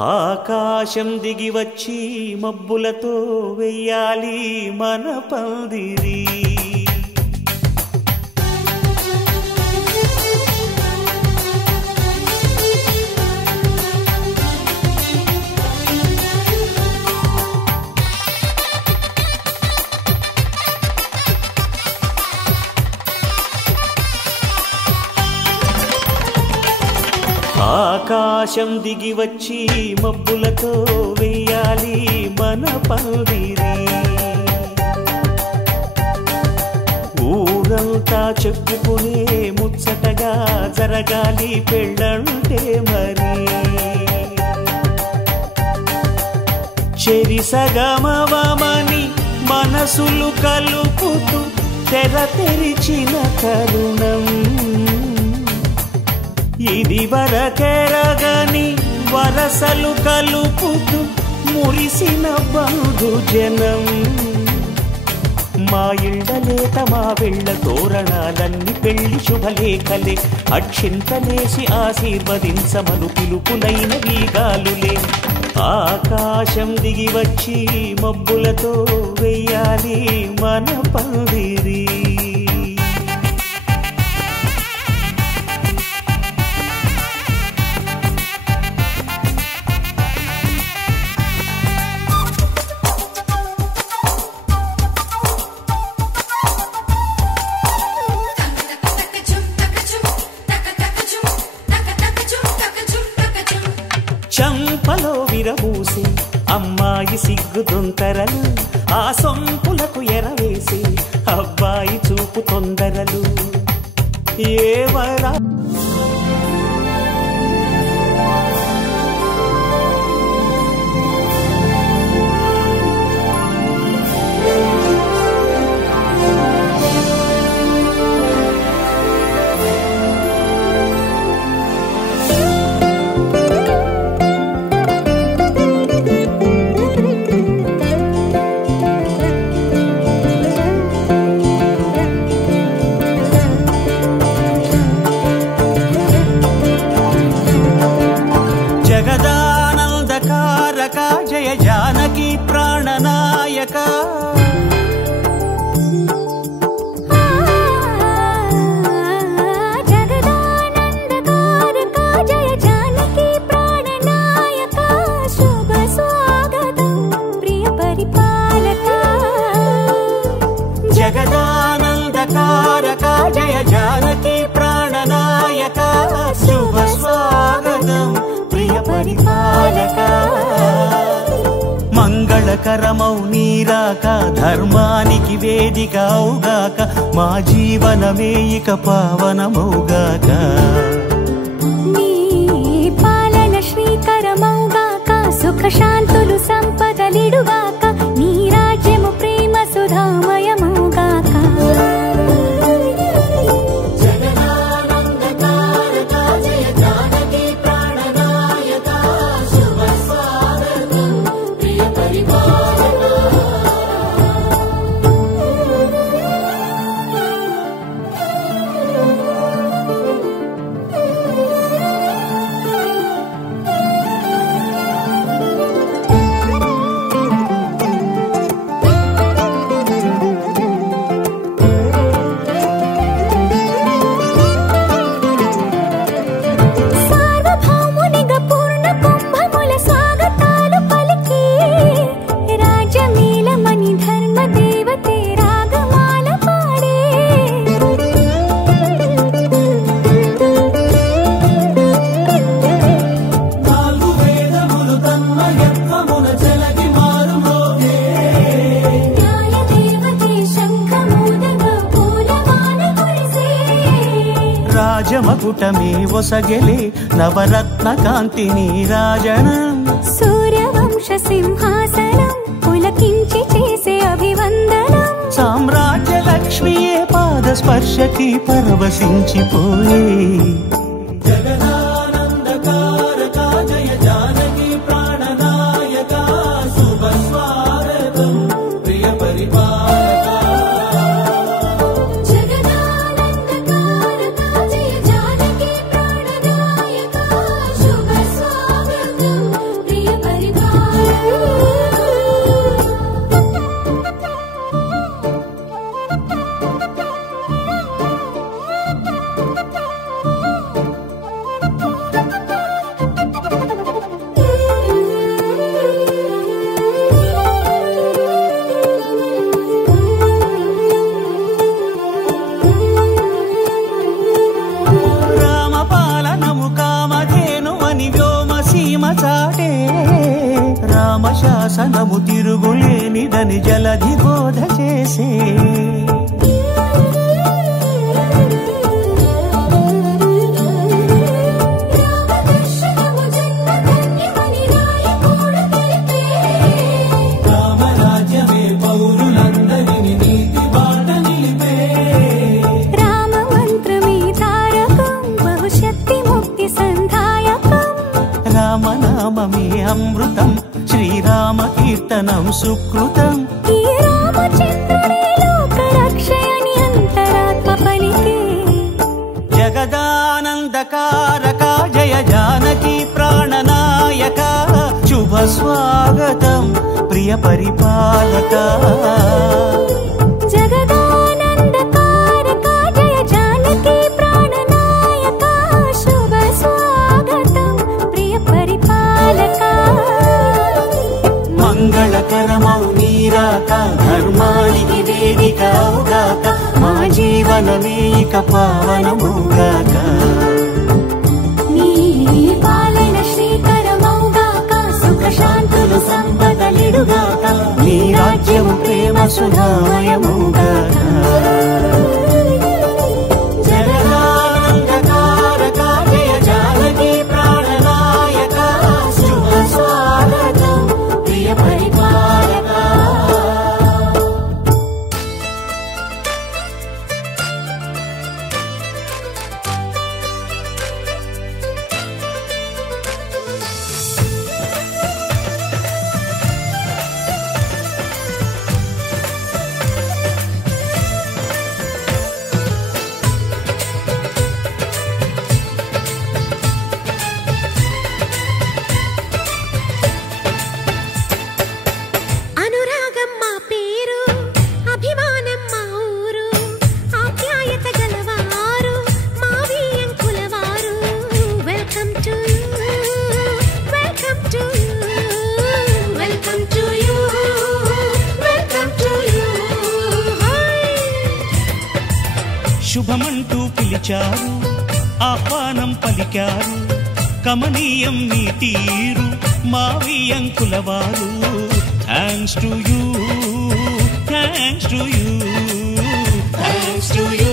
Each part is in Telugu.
ఆకాశం దిగి వచ్చి మబ్బులతో వెయ్యాలి మన పందిరి. ఆకాశం దిగి వచ్చి మబ్బులతో వెయ్యాలి మన పందిరి. ఊరంతా చెప్పుకునే ముచ్చటగా జరగాలి పెళ్ళంటే మరి. చెరిసగమవమని మనసులు కలుపుతూ తెర తెరిచిన తరుణం ఇది వరకెరగని వరసలు కలుపుతూ మురిసిన బంధుజనం. మా ఇళ్ళలేత మా వెళ్ళ తోరణాలన్నీ పెళ్లి శుభలేఖలే. అక్షింతలేసి ఆశీర్వదించమను పిలుపులైన వీగాలులే. ఆకాశం దిగి వచ్చి మబ్బులతో వెయ్యాలి మన పందిరి. చంపలో విరబూసి అమ్మాయి సిగ్గు దొంతరలు, ఆ సొంపులకు ఎరవేసి అబ్బాయి చూపు తొందరలు. ఏవరా జగదానందకారక జయ జానకి ప్రాణనాయక. జగదానందకారక జయ జానకి ప్రాణనాయక. శుభ స్వాగతం ప్రియ పరిపాలక. జగదానందకారక జయ జానకి ప్రాణనాయక. శుభ స్వాగతం ప్రియ పరిపాలక. మంగళకరమౌ నీరాక ధర్మానికి వేదిక అవుగాక. మా జీవనమే ఇక పావనమౌగాక. నీ పాలన శ్రీకరమౌగాక. సుఖ శాంతులు సంపదలిడుగాక. నీ రాజ్యము ప్రేమ సుధామయమౌగాక. రాజమకుటమే ఒసగెలే నవరత్న కాంతి నీరాజనం. సూర్యవంశ సింహాసనం పులకించి చేసే అభివందనం. సామ్రాజ్య లక్ష్మియే పాద స్పర్శకి పరవశించిపోయే. జగదానందకారక జయ జానకి ప్రాణనాయక. శుభ స్వాగతం ప్రియ పరిపాలక. జగదానందకారక జయ జానకి ప్రాణనాయక. శుభ స్వాగతం ప్రియ సీమ చాటే రామశాసనము తిరుగులేనిదని జలధి బోధ చేసే రామరాజ్యమే పౌరులందరినీ నీతి బాట నిలిపే రామ మంత్రమే తారకం భవిష్యత్తి ముక్తి సంధాయకం రామనామమే అమృతం శ్రీరామ కీర్తనం సుకృతం ఈ రామచంద్రుడే లోకరక్షయని అంతరాత్మ పలికే జగదానందకారక జయ జానకి ప్రాణనాయక శుభ స్వాగతం ప్రియ పరిపాలక జగదానందకారక జయ జానకి ప్రాణనాయక శుభ స్వాగతం ప్రియ పరిపాలక మంగళకరమౌ నీరాక ధర్మానికి వేదిక అవుగాక మా జీవనమే ఇక పావనముగాక నీ పాలన శ్రీకరమౌగాక సుఖ శాంతులు సంపదలిడుగాక నీ రాజ్యము ప్రేమ సుధామయముగాక జగదానందకారక జయ జానకి ప్రాణనాయక శుభ స్వాగతం ప్రియ పరిపాలక అనురాగం మా పేరు అభిమానం మా ఊరు ఆప్యాయత గలవారు మా వియంకులవారు welcome to you welcome to you welcome to you welcome to you శుభమంటూ పిలిచారు ఆహ్వానం పలికారు కమనీయం నీ తీరు మా వియంకులవారు thanks to you thanks to you thanks to you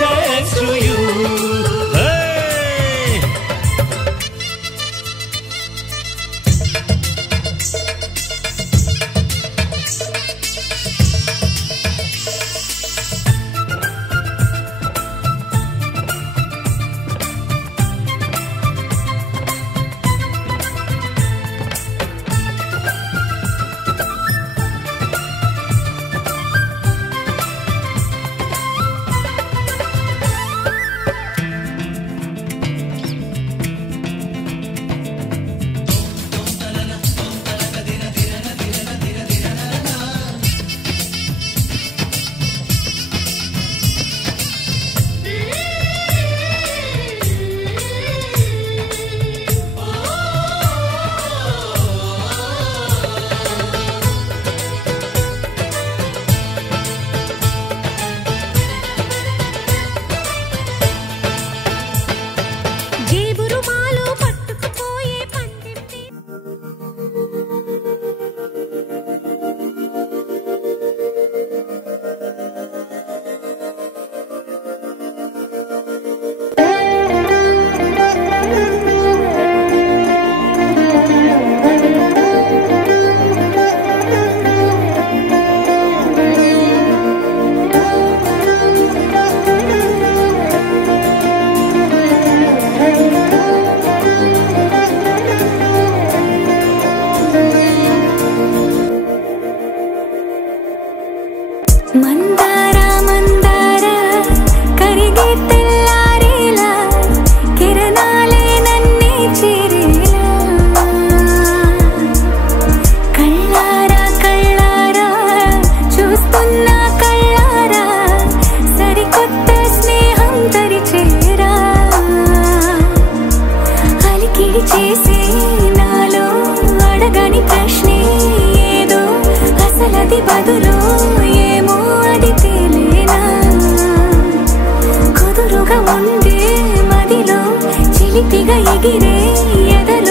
thanks to you జేబురు మాలో పట్టుకుపోయే పందెం మందార మందార కరిగే తెల్లారేలా కిరణాలే నన్నే చేరేలా కళ్ళారా కళ్ళారా చూస్తున్నా కళ్ళారా సరికొత్త స్నేహం తరిచేరా అలికిడి చేసే నాలో అడగని ప్రశ్నే ఏదో అసలది బదులు ఏమో అది తేలేనా కుదురుగా ఉండే మదిలో చిలిపిగా ఎగిరే ఎదరు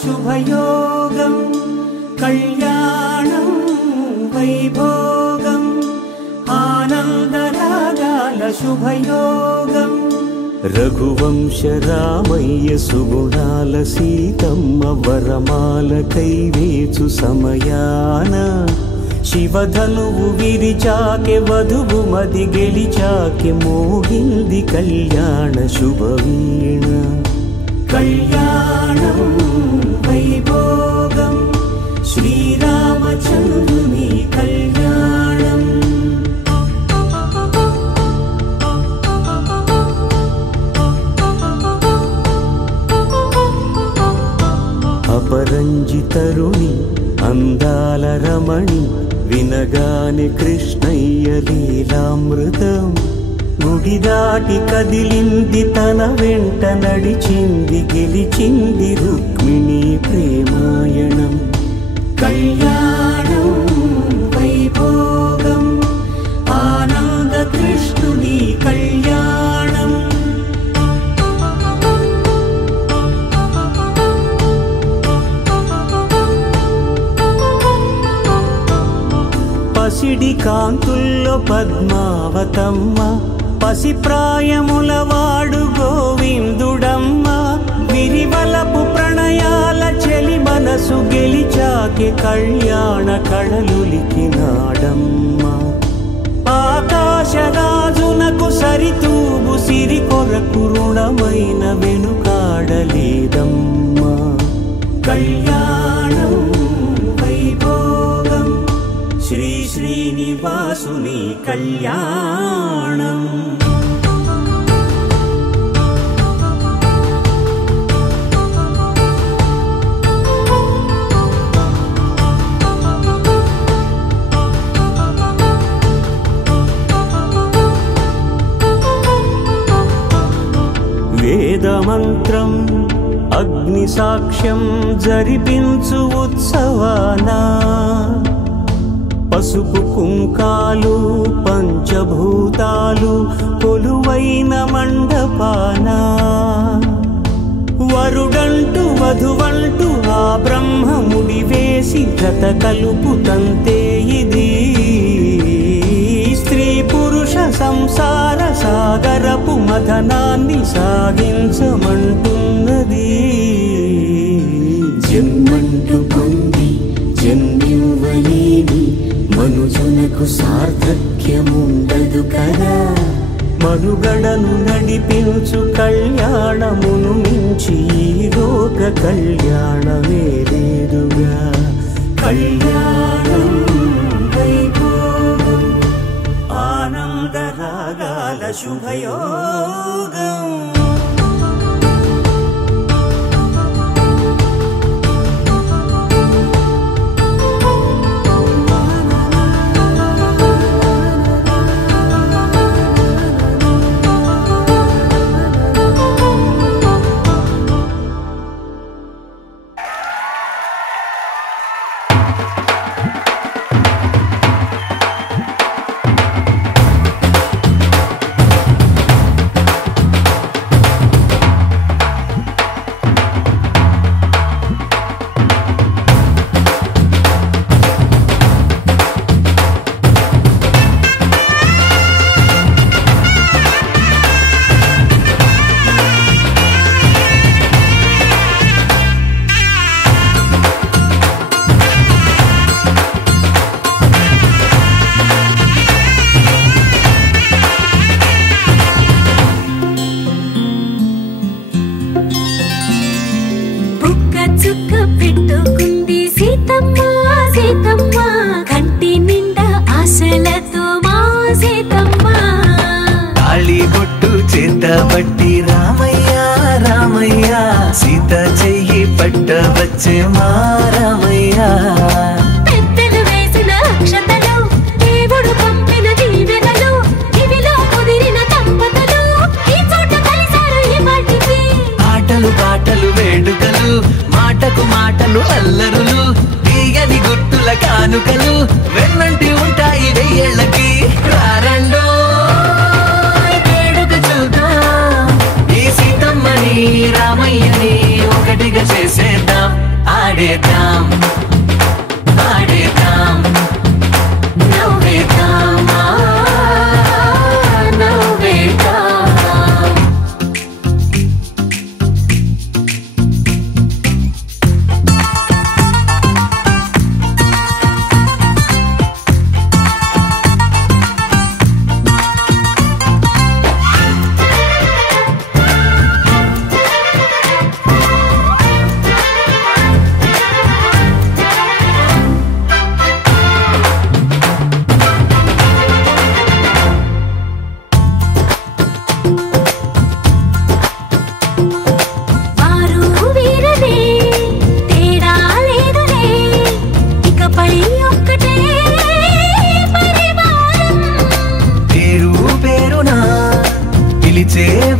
శుభయోగం కళ్యాణం వైభోగం ఆనందరాగాల శుభయోగం రఘువంశ రామయ్య సుగుణాల సీతమ్మ వరమాల కైవేచు సమయాన శివధనువు విరిచాకె వధువు మది గెలిచాకె మోగింది కళ్యాణ శుభవీణ కళ్యాణం వైభోగం శ్రీరామచంద్రుని కళ్యాణం అపరంజి తరుణి అందాల రమణి వినగానే కృష్ణయ్య లీలామృతం గుడి దాటి కదిలింది తన వెంట నడిచింది గెలిచింది రుక్మిణి ప్రేమాయణం కళ్యాణం వైభోగం ఆనంద కృష్ణుని కళ్యాణం పసిడి కాంతుల్లో పద్మావతమ్మ పసిప్రాయముల వాడు గోవిందుడమ్మ విరివలపు ప్రణయాల చెలి మనసు గెలిచాకె కళ్యాణ కళలులికినాడమ్మ ఆకాశరాజునకు సరితూగు సిరి కొరకు రుణమైన వెనుకాడలేదమ్మ కళ్యాణం వైభోగం శ్రీ శ్రీనివాసుని కళ్యాణం వేదమంత్రం అగ్ని సాక్ష్యం జరిపించు ఉత్సవానా పసుపు కుంకాలు పంచభూతాలు కొలువైన మండపాన వరుడంటూ వధువంటూ ఆ బ్రహ్మముడి వేసి జత కలుపుతంతే ఇది స్త్రీ పురుష సంసార సాగరపు మథనాన్ని సాగించమంటున్నది జన్మంటూ పొంది జన్మివ్వలేని మనుజునకు సార్థక్యముండదు కదా మనుగడను నడిపించు కళ్యాణమును మించి ఈ లోక కళ్యాణమే లేదుగా కళ్యాణం వైభోగం ఆనందరాగాల శుభయోగం బట్టి రామయ్య రామయ్య సీత చెయ్యి పట్టవచ్చే మా రామయ్య పెద్దలు వేసిన అక్షతలు దేవుడు పంపిన దీవెనలు ఇవిలో కుదిరిన దంపతులు ఈ చోట కలిసారు ఈ మాటికి ఆటలు పాటలు వేడుకలు మాటకు మాటలు అల్లరులు తీయని గుట్టుల కానుకలు వెన్నంటి ఉంటాయి వెయ్యేళ్ళకి రారండో రామయ్యని ఒకటిగా చేసేద్దాం ఆడేద్దాం ఆడేద్దాం నవ్వేద్దాం నవ్వేద్దాం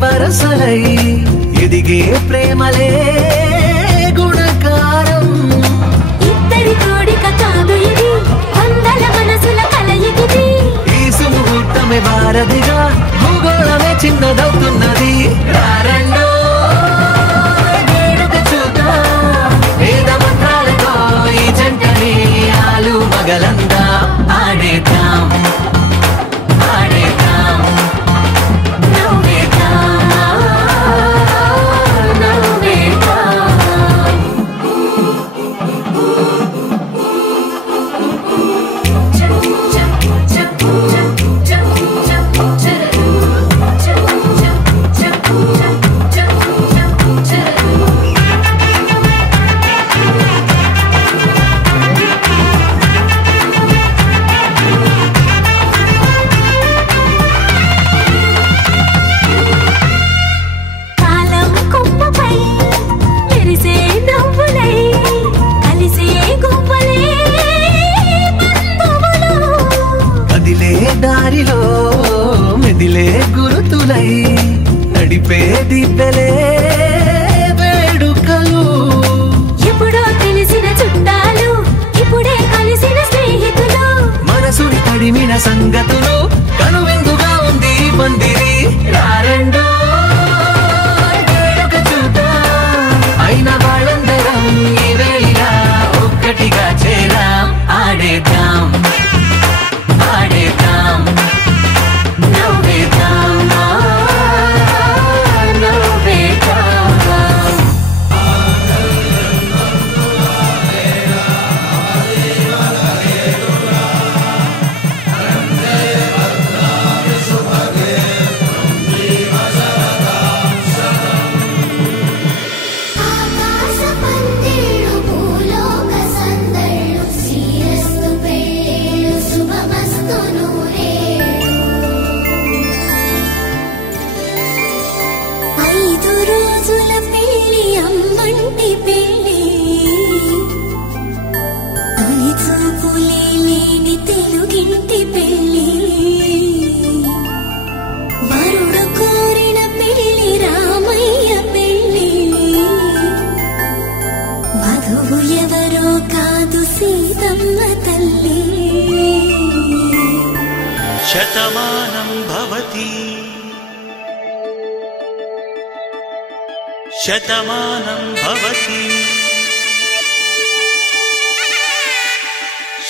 వరసలై ఎదిగే ప్రేమలే గుణకారం ఇద్దరి కోడిక కాదు ఇది వందల మనసుల కలయికిది ఈ సుముహూర్తమే వారధిగా భూగోళమే చిన్నదవుతున్నది రారండో వేడుక చూద్దాం వేద మంత్రాలతో ఈ జంటని ఆలు మగలందా ఆడేద్దాం ఆడేద్దాం దారిలో మెదిలే గురుతులై నడిపే దిబ్బెలే వేడుకలు ఎప్పుడో తెలిసిన చుట్టాలు ఇప్పుడే కలిసిన స్నేహితులు మనసుని తడిమిన సంగతులు కనువిందుగా ఉంది పందిరి రారండో వేడుక చూద్దాం అయిన వాళ్ళందరం ఈ వేళ ఒక్కటిగా చేరాం ఆడేద్దాం ఆడేద్దాం నవ్వేద్దాం నవ్వేద్దాం ఆకాశ పందిళ్ళు భూలోక సందళ్ళు శ్రీరస్తు పెళ్ళిళ్ళు శుభమస్తు నూరేళ్ళు 5 రోజుల పెళ్ళి అమ్మంటి పెళ్ళి తొలి చూపులే లేని తెలుగింటి పెళ్ళి వరుడు కోరిన పెళ్ళి రామయ్య పెళ్ళి వధువు ఎవరో కాదు సీతమ్మ తల్లి శతమానం భవతి శతమానం భవతి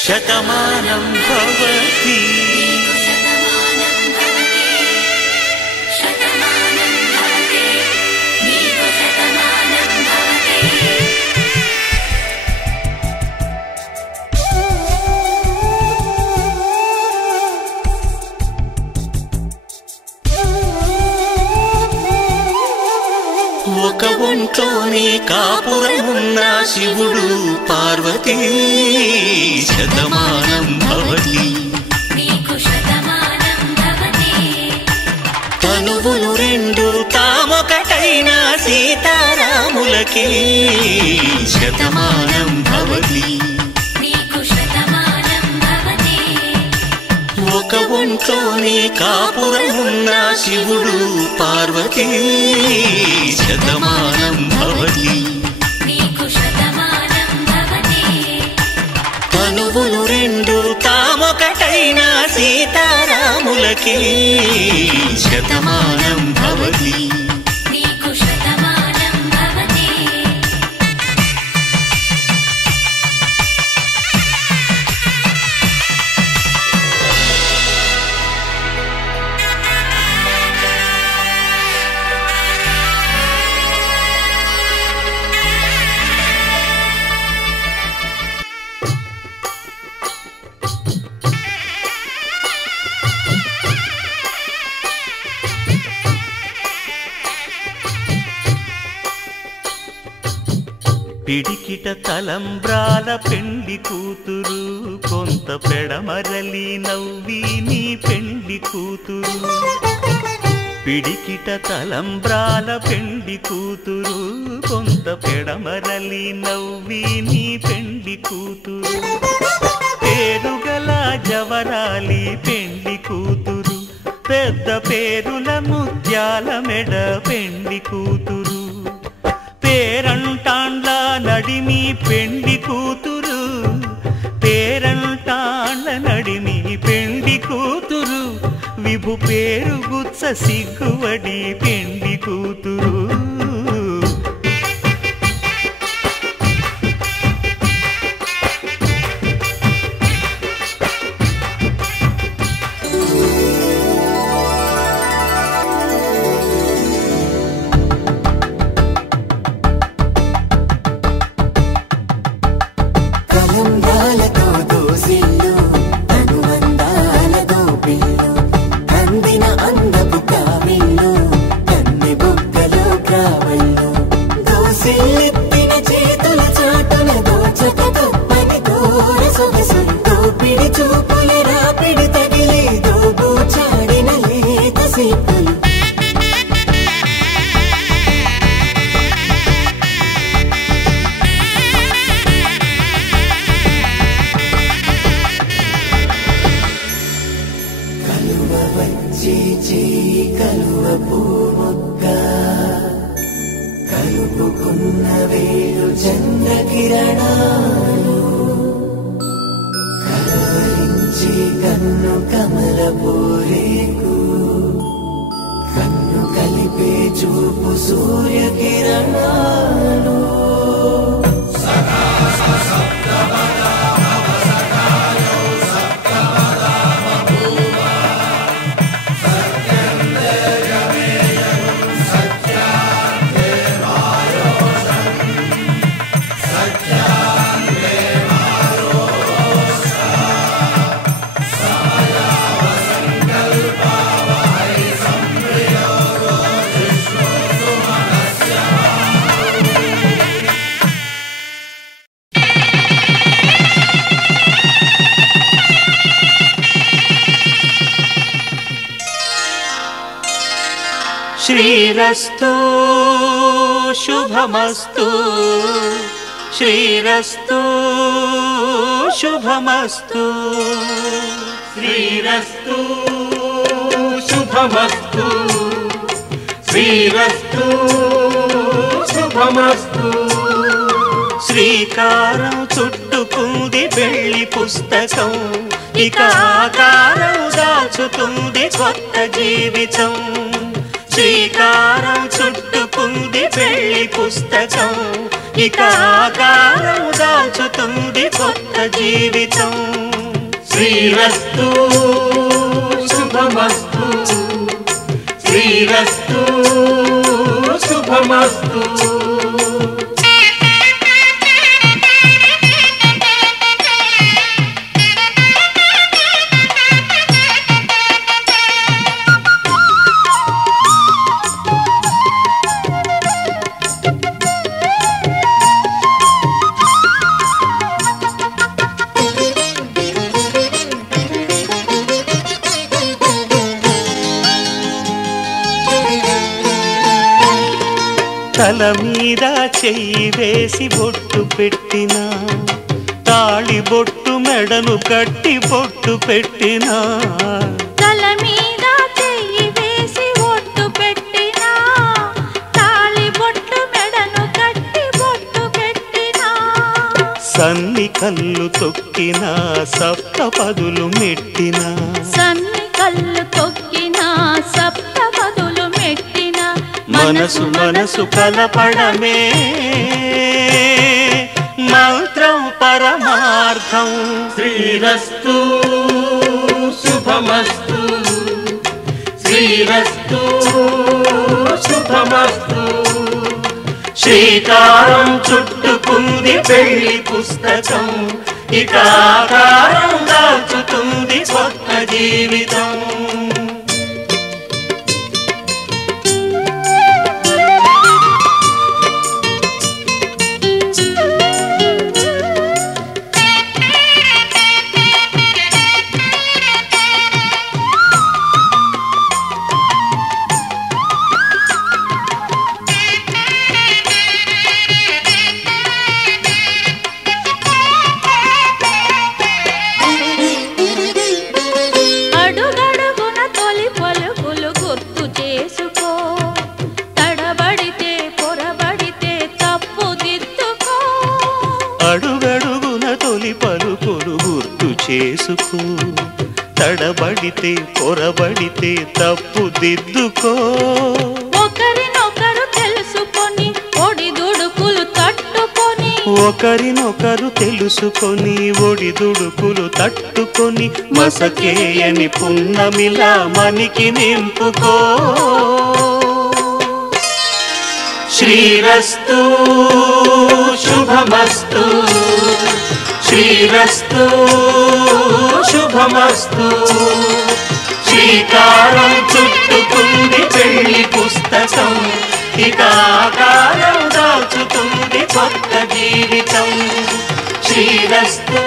శతమానం భవతి ఒక ఒంట్లోనే కాపురమున్న శివుడు పార్వతీ శతమానం భవతి తనువులు రెండు తామొకటైన సీతారాములకి శతమానం భవతి ఒక ఒంట్లోనే కాపురమున్న శివుడు పార్వతీ శతమానం భవతి తనువులు రెండు తామొకటైన సీతారాములకి శతమానం భవతి పిడికిట తలంబ్రాల పెండి కూతురు కొంత పెడమరలి నవ్వి నీ పెండి కూతురు పిడికిట తలంబ్రాల పెండి కూతురు కొంత పెడమరలి నవ్వి నీ పెండి కూతురు పేరుగల జవరాలి పెండి కూతురు పెద్ద పేరుల ముత్యాల మెడ పెండి కూతురు పేరంటాండ్ల నడిమి పెండి కూతురు పేరంటాండ్ల నడిమి పెండి కూతురు విభు పేరు గుత్స సిగ్గువడి పెండి కూతురు శ్రీరస్తు శుభమస్తు శ్రీరస్తు శుభమస్తు శ్రీరస్తు శుభమస్తు శ్రీరస్తు శుభమస్తు శ్రీకారం చుట్టుకుంది వెళ్లి పుస్తకం ఇక ఆకారం దాచుతుంది కొత్త జీవితం శ్రీకారం చుట్టుకుంది పెళ్లి పుస్తకం ఇక ఆకారం దాచుతుంది కొత్త జీవితం శ్రీరస్తు శుభమస్తు శ్రీరస్తు శుభమస్తు తల మీద చెయ్యి వేసి బొట్టు పెట్టినా తాళి బొట్టు మెడను కట్టి బొట్టు పెట్టినా తల మీద చెయ్యి వేసి బొట్టు పెట్టినా తాళి బొట్టు మెడను కట్టి బొట్టు పెట్టినా సన్ని కళ్ళు తొక్కినా సప్త పదులు మెట్టినా సన్ని కళ్ళు తొక్కినా సప్త పదులు మెట్టినా మనసు మనసు కలపడమే మంత్రం పరమార్థం శ్రీరస్తు శుభమస్తు శ్రీరస్తు శుభమస్తు శ్రీకారం చుట్టుకుంది పెళ్లి పుస్తకం ఇక ఆకారం దాచుతుంది కొత్త జీవితం ఇప్పుడు గుర్తు చేసుకో, తడబడితే పొరబడితే తప్పు దిద్దుకో. ఒకరినొకరు తెలుసుకొని ఒడిదుడుకులు తట్టుకొని, ఒకరినొకరు తెలుసుకొని ఒడిదుడుకులు తట్టుకొని, మసకేయని పున్నమిలా మనికి నింపుకో. శ్రీరస్తు శుభమస్తు, శ్రీరస్తు శుభమస్తు. శ్రీకారం చుట్టుకుంది పెళ్లి పుస్తకం, ఇక ఆకారం దాచుతుంది కొత్త జీవితం. శ్రీరస్తు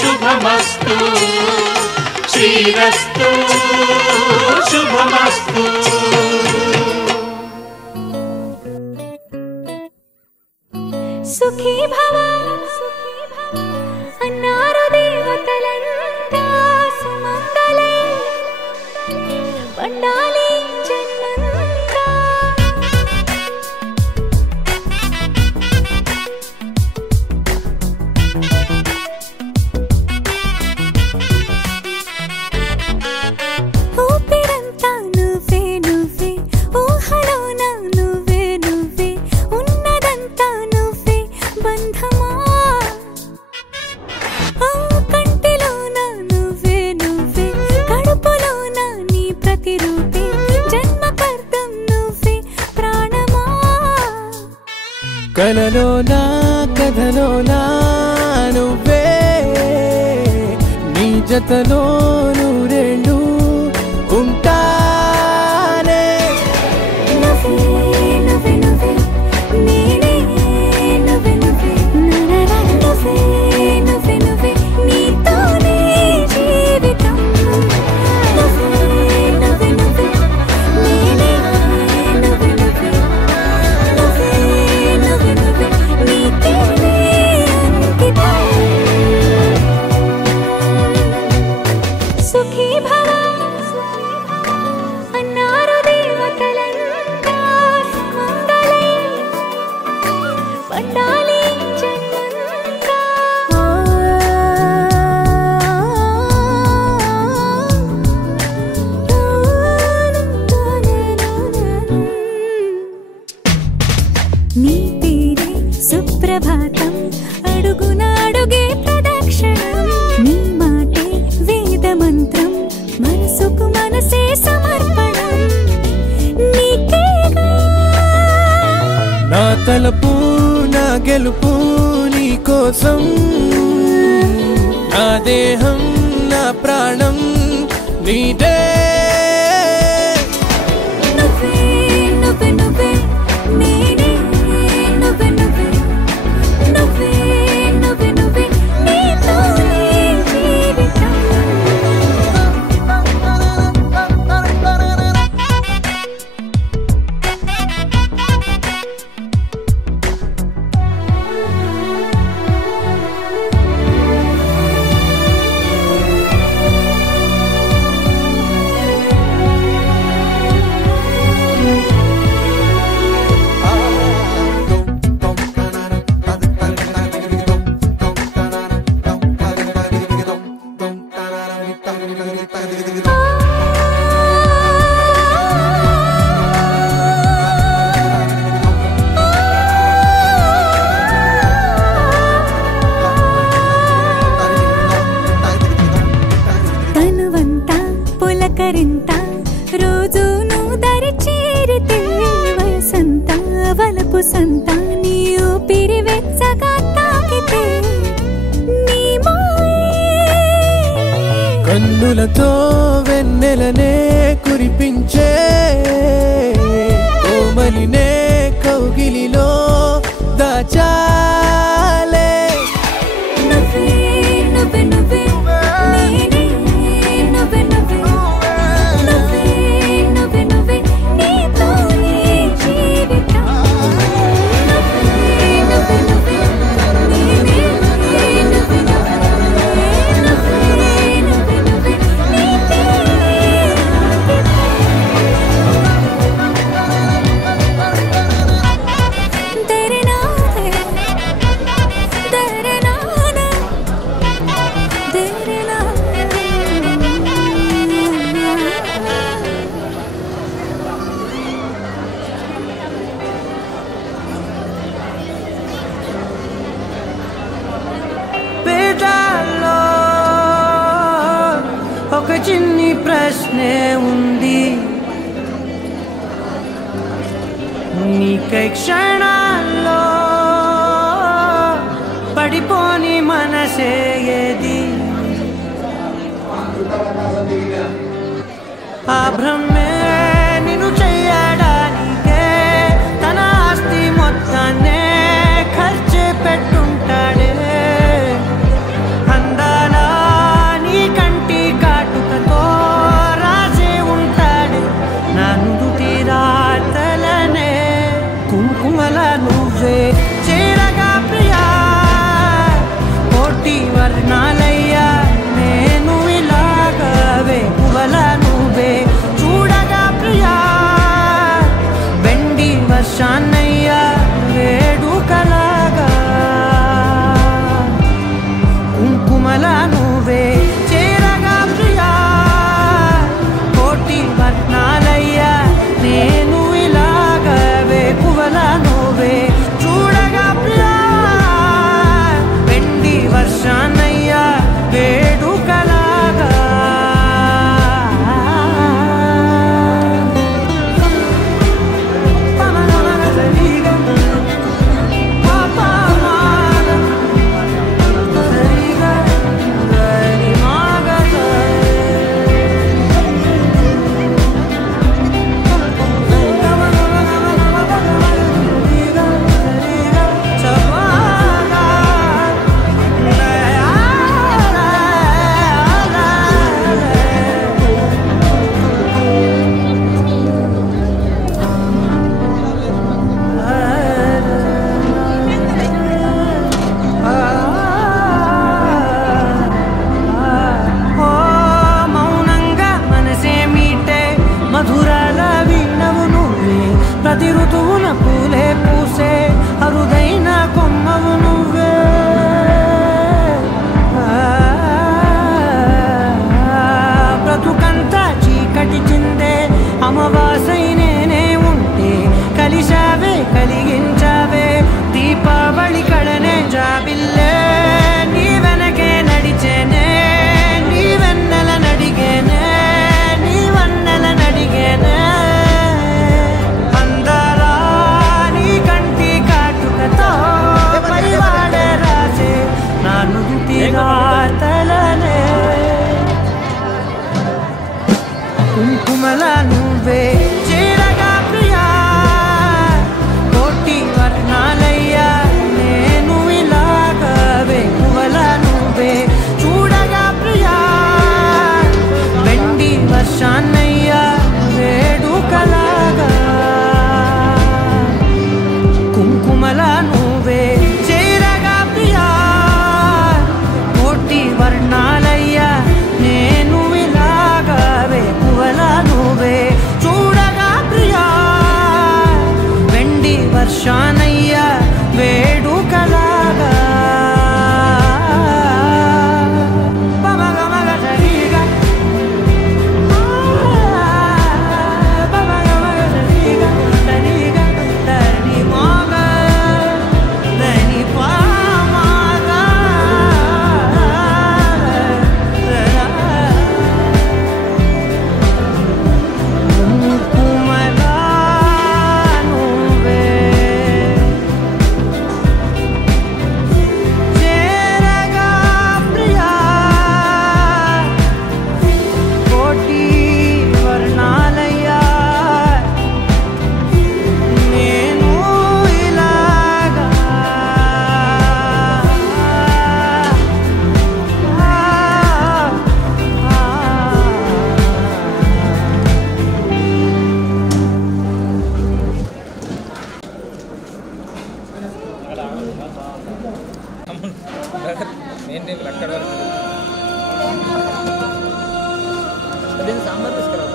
శుభమస్తు, శ్రీరస్తు శుభమస్తు. సుఖీ భవ అన్నారు దేవతలంతా, సుమంగళై పండాలి జన్మంతా. ఊపిరంతా నువ్వే నువ్వే, ఊహలోన నువ్వే నువ్వే, ఉన్నదంతా నువ్వే బంధమా. కంటిలోన నువ్వే నువ్వే, కడుపులోన నీ ప్రతిరూపే, జన్మకర్తం నువ్వే ప్రాణమా. కలలోనా కథలోనా నువ్వే, నీ జతలో నూరేళ్ళు ఉంటానే. నువ్వే నువ్వే నువ్వే, నేనే నువ్వే నువ్వే, నువ్వే నువ్వే నువ్వే, నీతోనే జీవితం. నువ్వే నువ్వే నువ్వే, నేనే నువ్వే నువ్వే, నువ్వే నువ్వే నువ్వే, నీకేనే అంకితం. సుఖీ భవ అన్నారు దేవతలంతా, సుమంగళై పండాలి జన్మంతా. నీ పేరే సుప్రభాతం, అడుగున అడుగే ప్రదక్షిణం. నీ మాటే వేదమంత్రం, మనసుకు మనసే సమర్పణం. నీకేగా నా తలపు నా గెలుపు నీ కోసం, నా దేహం నా ప్రాణం నీదే. నువ్వే నువ్వే నువ్వే, నేనే నువ్వే నువ్వే, నువ్వే నువ్వే నువ్వే, నీతోనే జీవితం. తనువంతా పులకరింత, రోజు నువ్వు దరి చేరితే, వయసంతా వలపు సంత, నీ ఊపిరి వెచ్చగా తాకితే, నీ మాయే కన్నులతో వెన్నెలనే కురిపించే, కోమలినే కౌగిలిలో దాచాలే. నువ్వే నువ్వే నువ్వే, నేనే నువ్వే నువ్వే, నువ్వే నువ్వే నువ్వే, నీతోనే జీవితం. నువ్వే నువ్వే నువ్వే, నేనే నువ్వే నువ్వే, నువ్వే నువ్వే నువ్వే, నీకే అంకితం. చిన్ని ప్రశ్నే ఉంది నీకై క్షణాల్లో పడిపోని మనసే ఏది ఆ బ్రహ్మే నిన్ను చెయ్యడానికే తన ఆస్తి మొత్తాన్నే ఖర్చు పెట్టుంటాడే అందాల నీ కంటి కాటుకతో రాజే ఉంటాడు నా నుదుటి రాతలనే కుంకుమల నువ్వే చేరగా ప్రియా కోటి వర్ణాలయ్యా నేను ఇలాగవే పువ్వల నువ్వే చూడగా ప్రియా వెండి వర్షాన్నయ్యా వేడుకలాగా కుంకుమల నువ్వే చేరగా ప్రియా కోటి వర్ణాలయ్యా నేను ఇలాగవే పువ్వల నువ్వే చూడగా ప్రియా వెండి వర్షాన్నయ్యా వేడుకలాగా మధురాల వీణవు నువ్వే ప్రతి ఋతువున పూలే పూసే అరుదైన కొమ్మవు నువ్వే బ్రతుకంతా చీకటి చిందే అమవాసై నేనే ఉంటే కలిశావే కలిగించావే దీపావళి కడనే జాబిల్లే నీ వెనకే నడిచేనే నీ వెన్నెల నడిగేనే నీ వన్నెల నడిగేనే అందరా నీ కంటి కాటుకతో పరివాడే రాసే నా నుదుటి రాతలనే కుంకుమల నువ్వే చేరగా ప్రియా కోటి వర్ణాలయ్యా నేను ఇలాగవే పువ్వల నువ్వే చూడగా ప్రియా వెండి వర్షాన్నయ్యా వేడుకలాగా కుంకుమల నువ్వే చేరగా ప్రియా కోటి వర్ణాలయ్యా నేను ఇలాగవే పువ్వల నువ్వే చూడగా ప్రియా వెండి వర్షానయ్యా వేడుకలాగా సాంబార్ తీసుకురా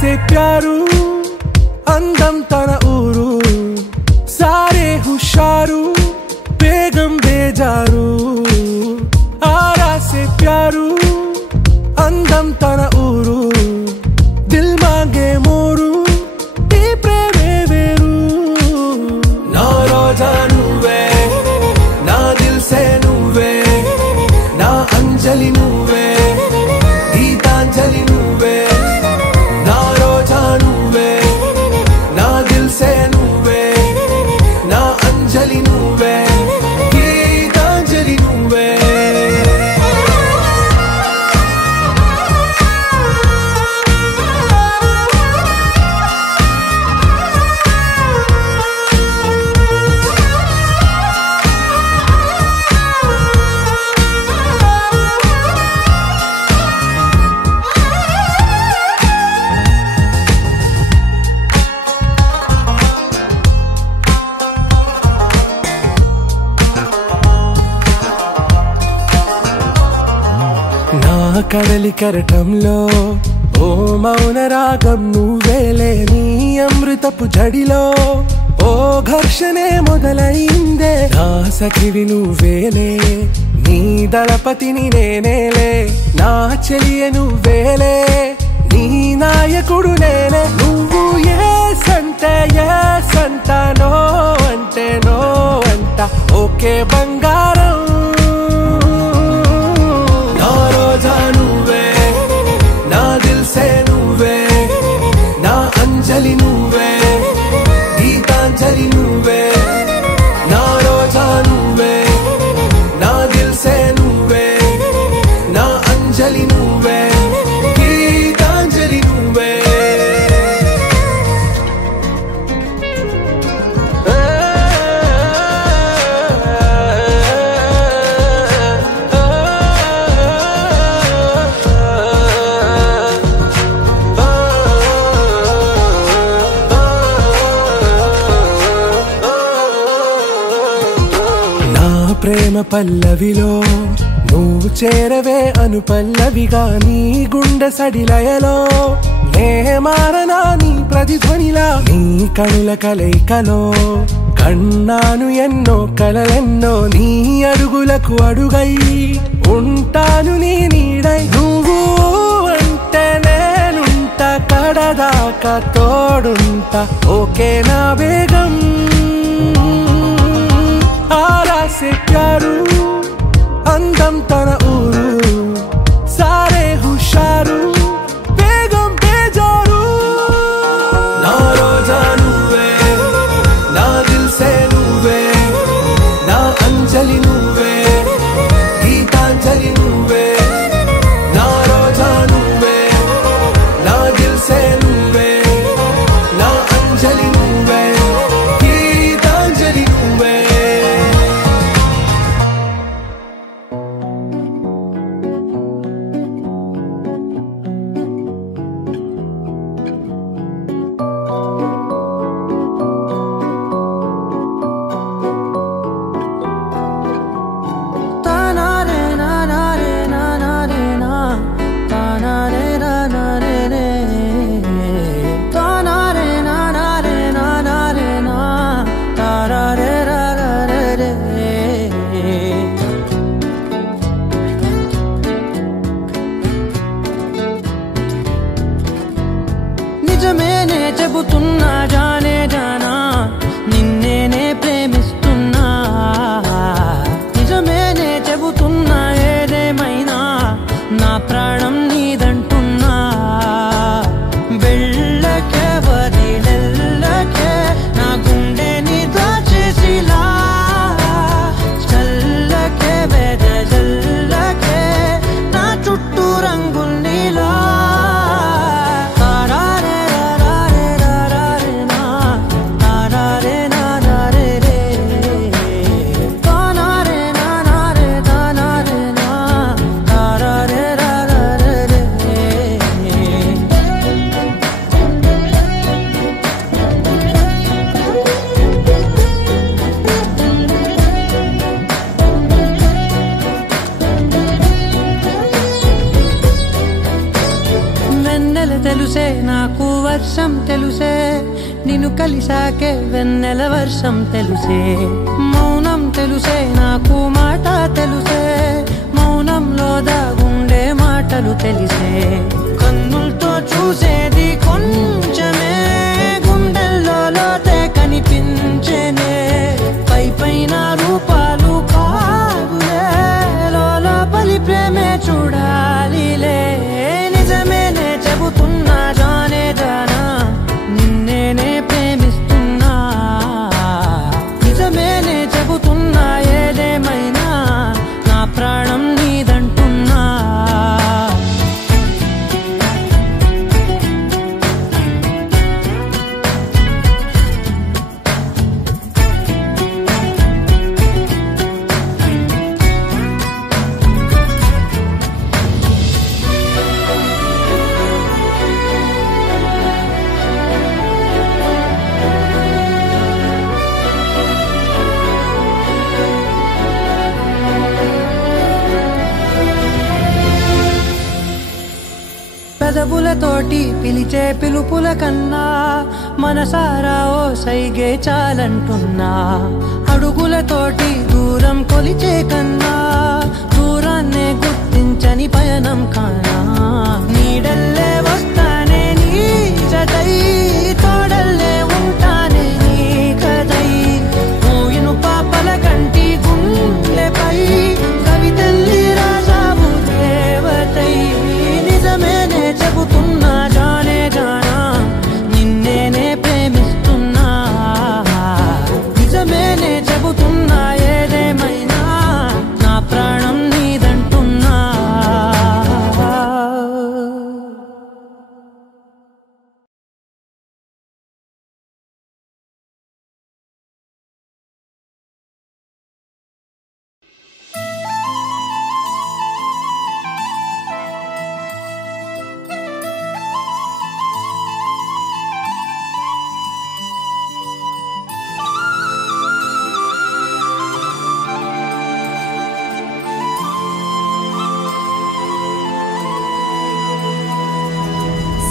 से प्यारू అందం తన ఊరు సారే హుషారు బేగం బేజారు ఆరా సే ప్యారు అందం తన ఊరు దిల్ మాంగే మోరు ఈ ప్రేమే వేరు నా రోజా నువ్వే నా దిల్ సే నువ్వే నా అంజలి నువ్వే గీతాంజలి నువ్వే నా రోజా నువ్వే నా దిల్ సే నువ్వే నా అంజలి నువ్వే గీతాంజలి నువ్వే కడలి కరటంలో ఓ మౌన రాగం నువ్వేలే నీ అమృతపు జడిలో ఓ ఘర్షణే మొదలైందే నా సఖివి నువ్వేలే నీ దళపతిని నేనేలే నా చెలియ నువ్వేలే నీ నాయకుడు నేనే నువ్వు ఏ సంట నో అంటే నో అంట ఓకే బంగారం రోజా నువ్వే నా దిల్ సే నువ్వే నా అంజలి నువ్వే గీతాంజలి నువ్వే నా రోజా నువ్వే నా దిల్ సే నువ్వే నా అంజలి నువ్వే గీతాంజలి నువ్వే ప్రేమ పల్లవిలో నువ్వు చేరవే అను పల్లవిగా నీ గుండె సడిలయలో నే మారనా నీ ప్రతిధ్వనిలా నీ కనుల కలయికలో కన్నాను ఎన్నో కలలెన్నో నీ అడుగులకు అడుగై ఉంటాను నీ నీడై నువ్వు అంటే నేనుంట కడదాకా తోడుంటా ఓకే నా వేగం ఆరా సే ప్యారు అందం తన ఊరు సారే హుషారు బేగం బేజారు నా రోజా నువ్వే నా దిల్ సే నువ్వే నా అంజలి నువ్వే గీతాంజలి నువ్వే నా రోజా నువ్వే నా దిల్ సే నువ్వే నా అంజలి నువ్వే గీతాంజలి నువ్వే తెలుసే నాకు వర్షం తెలుసే నిన్ను కలిసాకే వెన్నెల వర్షం తెలుసే మౌనం తెలుసే నాకు మాట తెలుసే మౌనంలో దాగుండే మాటలు తెలిసే కన్నులతో చూసేది కొంచెమే గుండెల్లో లోతే కనిపించేనే పై పైన రూపాలు కావులే లోపలి ప్రేమే చూడాలిలే నిజమేనే చెబుతున్నా జానే జానా నిన్నేనే ప్రేమిస్తున్నా నిజమేనే చెబుతున్నా ఏదేమైనా నా ప్రాణం నీదంటున్నా పెదవులతోటి పిలిచే పిలుపుల కన్నా మనసారా ఓ సైగే చాలంటున్నా అడుగులతోటి దూరం కొలిచే కన్నా దూరాన్నే గుర్తించని పయనం కానా నీడల్లే వస్తానే నీ జతై తోడల్లే ఉంటానే నీ కదై మూయిను పాపల కంటి గుండెపై కవితల్లి రాజావు దేవతై నిజమేనే చెబుతున్నా జానే జానా నిన్నేనే ప్రేమిస్తున్నా నిజమేనే చెబుతున్నా ఏదేమైనా నా ప్రాణం నీదంటున్నా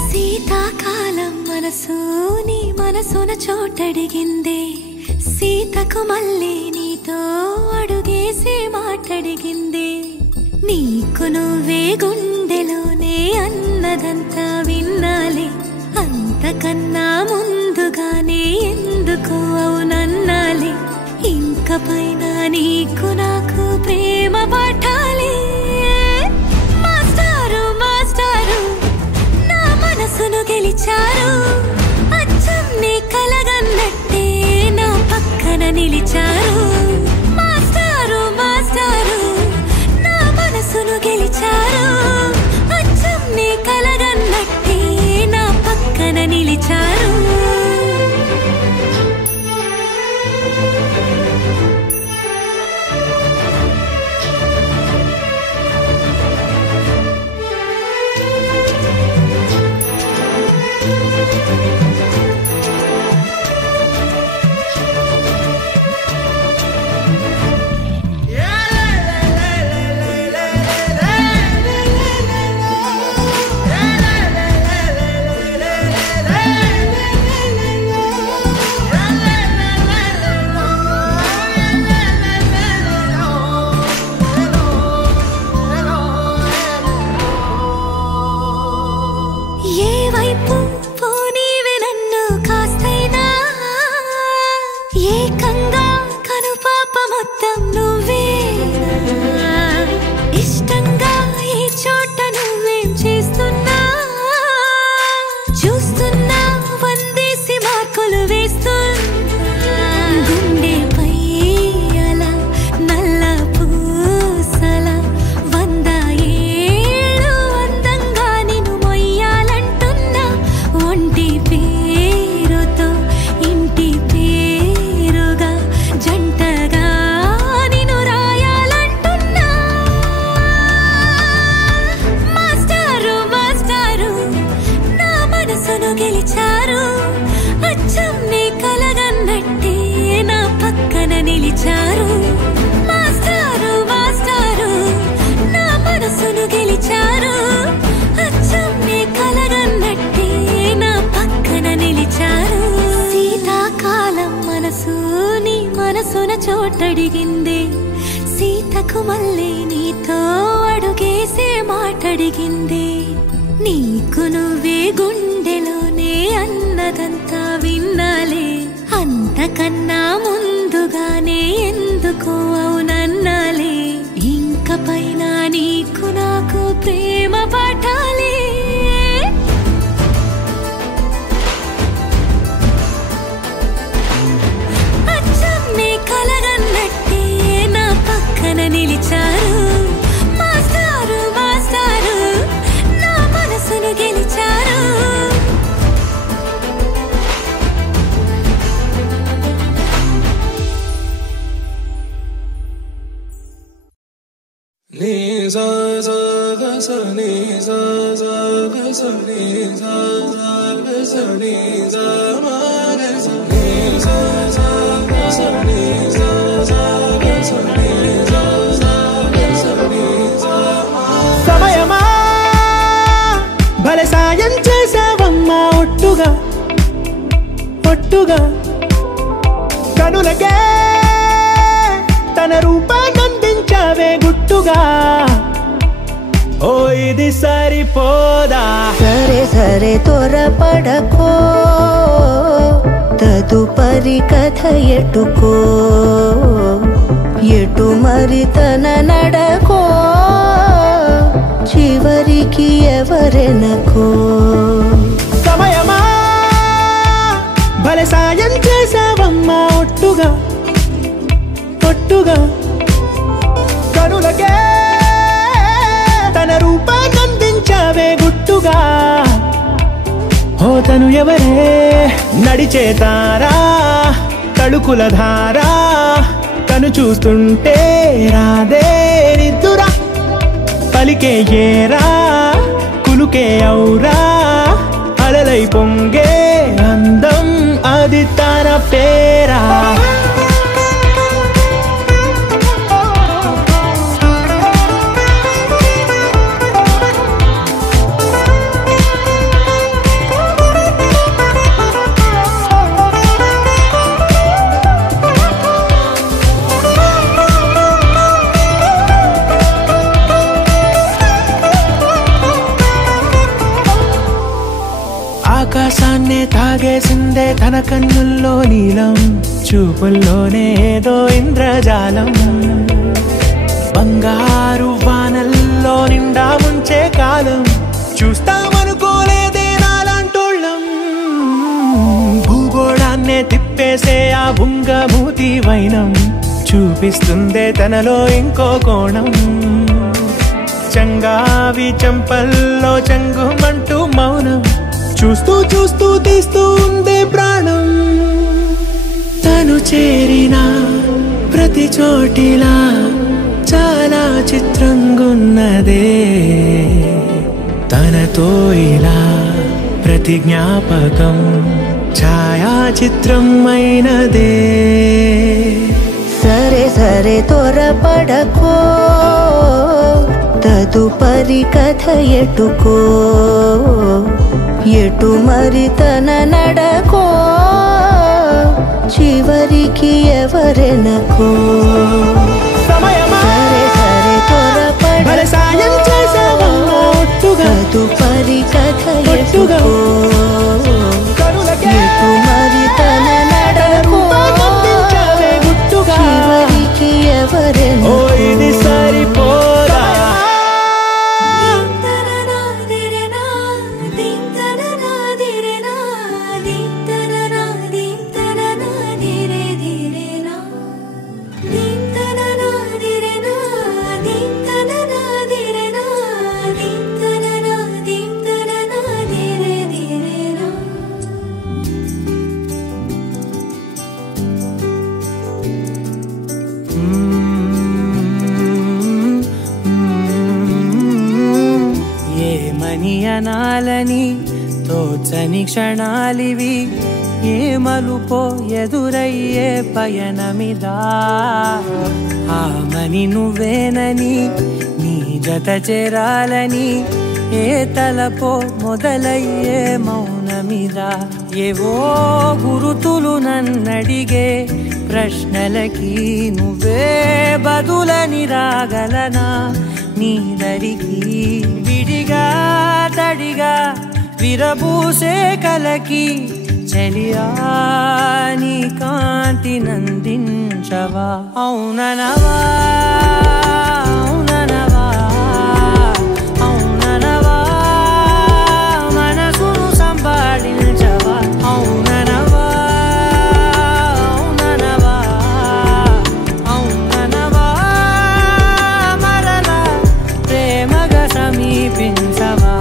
శీతాకాలం మనసు నీ మనసున చోటడిగిందే సీతకు మళ్ళీ నీతో అడుగేసి మాటడిగిందే నీకు నువ్వే గుండెలోనే అన్నదంతా విన్నాలే అంతకన్నా ముందుగానే ఎందుకు అవునన్నాలే ఇంక పైన నీకు నాకు ప్రేమ పాఠాలే మాస్టారు మాస్టారు నా మనసును గెలిచారు అచ్చం నీ కలగన్నట్టే నా పక్కన నిలిచారు మాస్టారు మాస్టారు నా మనసును గెలిచారు అచ్చం నీ కలగన్నట్టే నా పక్కన నిలిచారు మనసును గెలిచారు అచ్చం నీ కలగన్నట్టు మళ్ళీ నీతో అడుగేసే మాటడిగింది. నీకు నువ్వే గుండెలోనే అన్నదంతా విన్నాలే. అంతకన్నా ముందుగానే ఎందుకో అవునన్నాలే. ఇంక పైన నీకు నాకు ప్రేమ పాఠాలే. అచ్చం నీ కలగన్నట్టే నా పక్కన నిలిచారు. మాస్టారు మాస్టారు నా మనసును గెలిచారు. నీ సా సా గ స నీ సా సా గ స నీ సా సా గ స నీ సా మా గ స నీ సా సా గ స నీ సా సా గ స నీ సా సా గ స నీ సా మా. సమయమా భలే సాయం చేసావమ్మా ఒట్టుగా ఒట్టుగా కనులకే తన రూపాన్నందించావే గుట్టుగా. ఓ ఇది సరిపోదా? సరే సరే త్వరపడకో, తదుపరి కథ ఎటుకో. ఎటు మరి తన నడకో, చివరికి ఎవరెనకో. సమయమా భలే సాయం చేసావమ్మా ఒట్టుగా ఒట్టుగా కనులకే తన రూపాన్నందించావే గుట్టుగా. ఓ తను ఎవరే నడిచే తారా తడుకుల ధారా. కను చూస్తుంటే రాదే నిద్దురా. పలికే ఏరా కులుకే ఔరా. అలలై పొంగే అందం అది తన పేరా. ఆకాశాన్నే తాగేసిందే తన కన్నుల్లో నీలం. చూపుల్లోనే ఏదో ఇంద్రజాలం. బంగారు వానల్లో నిండా ముంచే కాలం. చూస్తామనుకోలేదే నాలాంటోళ్ళం. భూగోళాన్నే తిప్పేసే ఆ బుంగమూతి వైనం. చూపిస్తుందే తనలో ఇంకో కోణం. చంగావి చంపల్లో చంగుమంటూ మౌనం. చూస్తూ చూస్తూ తీస్తూ ఉందే ప్రాణం. తను చేరిన ప్రతి చోటిలా చాలా చిత్రంగున్నదే. తనతో ఇలా ప్రతి జ్ఞాపకం ఛాయాచిత్రం అయినదే. సరే సరే త్వరపడకో, తదుపరి కథ ఎటుకో. ఎటు మరి తన నడకో, చివరికి ఎవరెనకో. సరే సరే త్వరపడకో, తదుపరి కథ ఎటుకో. ఎటు మరి తన నడకో, చివరికి ఎవరెనకో. ఇది సరిపోదా? అనాలని తోచని క్షణాలివి. ఏ మలుపో ఎదురయ్యే పయనమిదా. ఆమని నువ్వేనని నీ జత చేరాలని ఏ తలపో మొదలయ్యే మౌనమిదా. ఏవో గురుతులు నన్నడిగే ప్రశ్నలకి నువ్వే బదులని రాగలనా నీ దరికి విడిగా తడిగా విరబూసే కలకి చలియా నీ కాంతి నందించవా అవుననవా అవుననవా అవుననవా మనసును సంపాదించవా అవుననవా అవుననవా అవుననవా మరలా ప్రేమగా సమీపించవా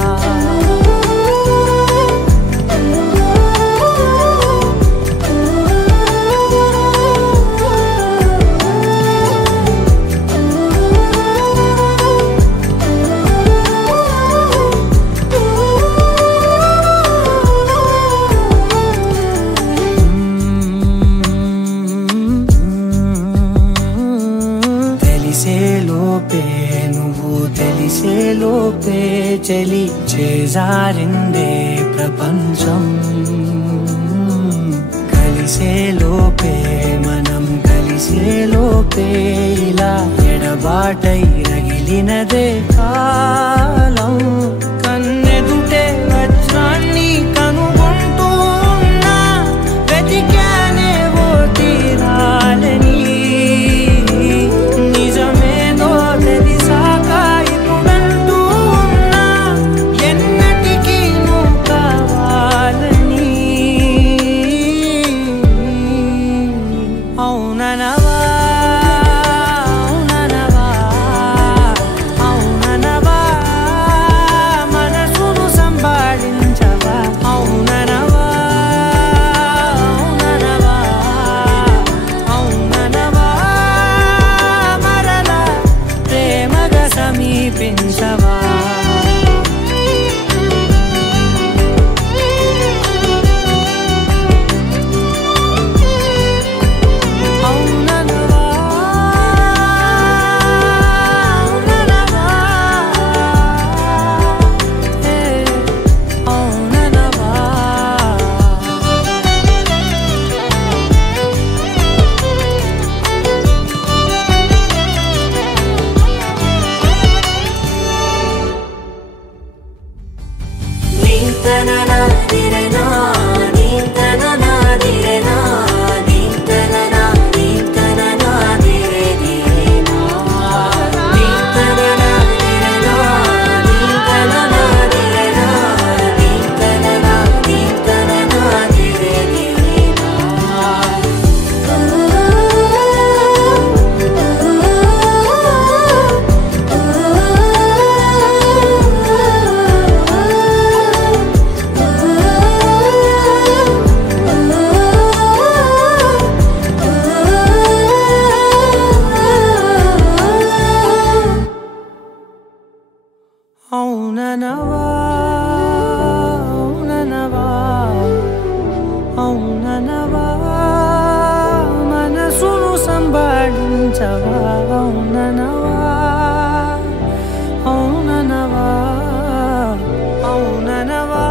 తెలిసేలోపే చలి చేజారిందే ప్రపంచం కలిసేలోపే మనం కలిసేలోపే ఇలా ఎడబాటై రగిలినదే కాలం కన్నెదుటే వజ్రాన్ని కనుగొంటూ ఉన్నా వెతికానే ఓ తీరాలని నిజమేదో తెలిసాక ఇప్పుడంటూ ఉన్నా ఎన్నటికీ నువ్వు కావాలని అవుననవా అవుననవా అవుననవా మనసును సంపాదించవా అవుననవా అవుననవా అవుననవా మరలా ప్రేమగా సమీపించవా అవుననవా అవుననవా అవుననవా అవుననవా అవుననవా అవుననవా మనసును సంపాదించవా అవుననవా అవుననవా అవుననవా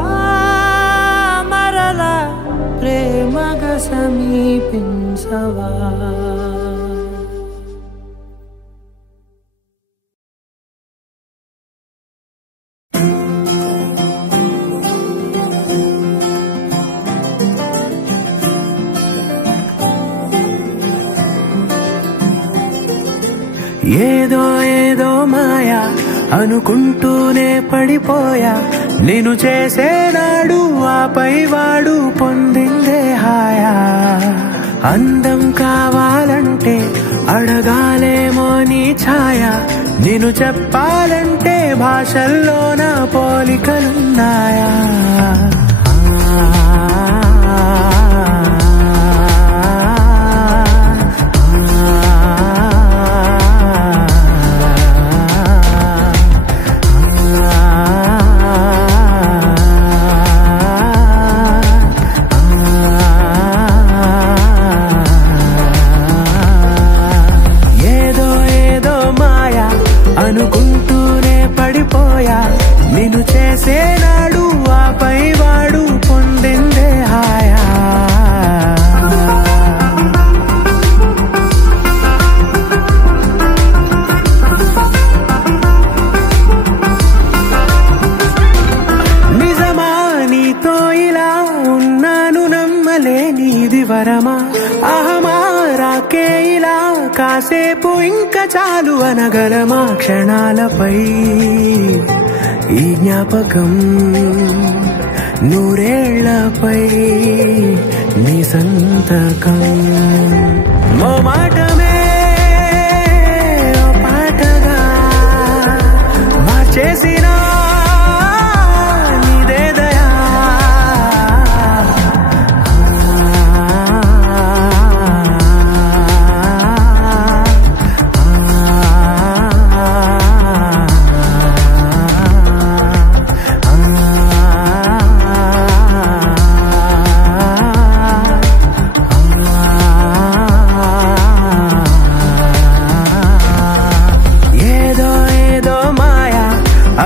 మరలా ప్రేమగా సమీపించవా ఏదో ఏదో మాయా అనుకుంటూనే పడిపోయా నేను చేసేనాడు ఆపై వాడు పొందిందే హాయా అందం కావాలంటే అడగాలేమో నీ ఛాయ నేను చెప్పాలంటే భాషల్లోన పోలికలున్నాయా అనుకుంటూనే పడిపోయా నిన్ను చేసేనాడు ఆపై వాడు పొందిందే హాయా కాసేపు ఇంకా చాలు అనగలమా క్షణాలపై ఈ జ్ఞాపకం నూరేళ్లపై నీ సంతకం ఓ మాటమే ఓ పాటగా మార్చేసిన నీదే దయా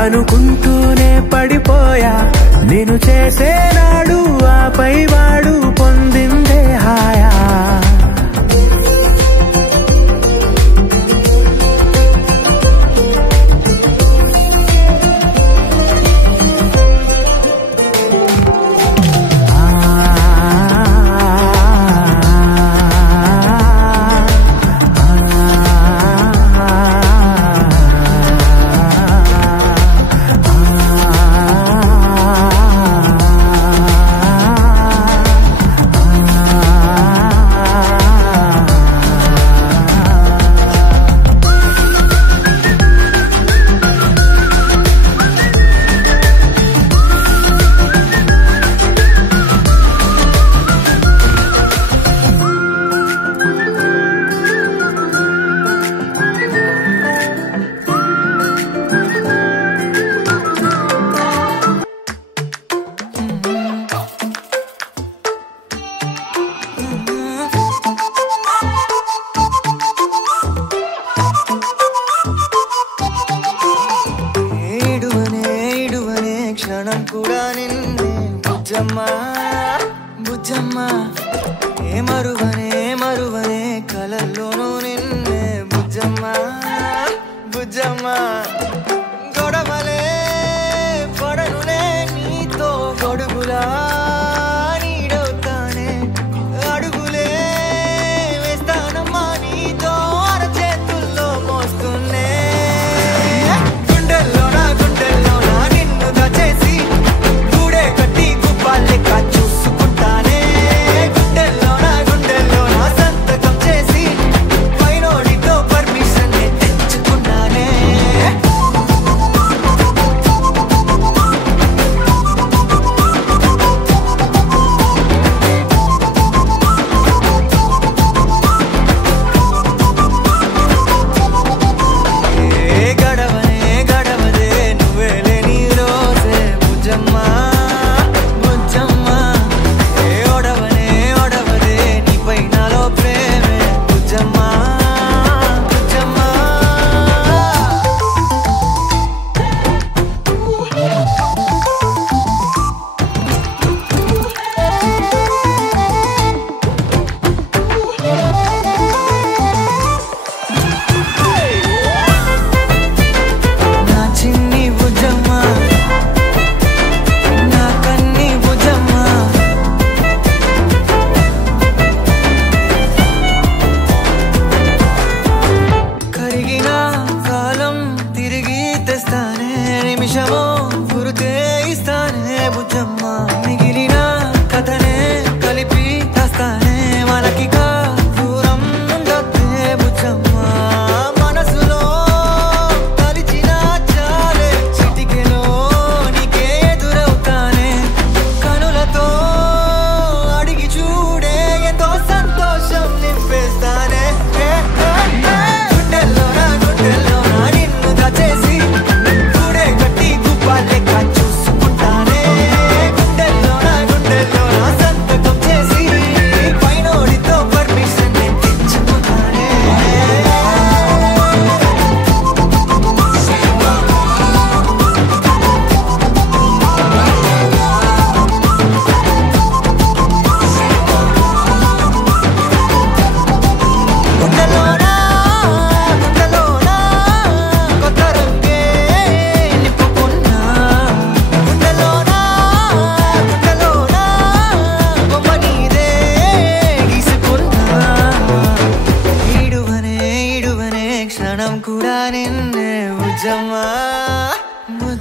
అనుకుంటూనే పడిపోయా నేను చేసేనాడు ఆపై వాడు పొందిందే హాయా క్షణం కూడా నిన్నే బుజ్జమ్మా బుజ్జమ్మా ఏ మరువనే కలల్లోనూ నిన్నే బుజ్జమ్మా బుజ్జమ్మా గొడవలే పడనులే నీతో గొడుగులా నీడవుతానే అడుగులే వేస్తానమ్మా నీతో అరచేతుల్లో మోస్తున్నే చూసుకుంటానే గుండెల్లోన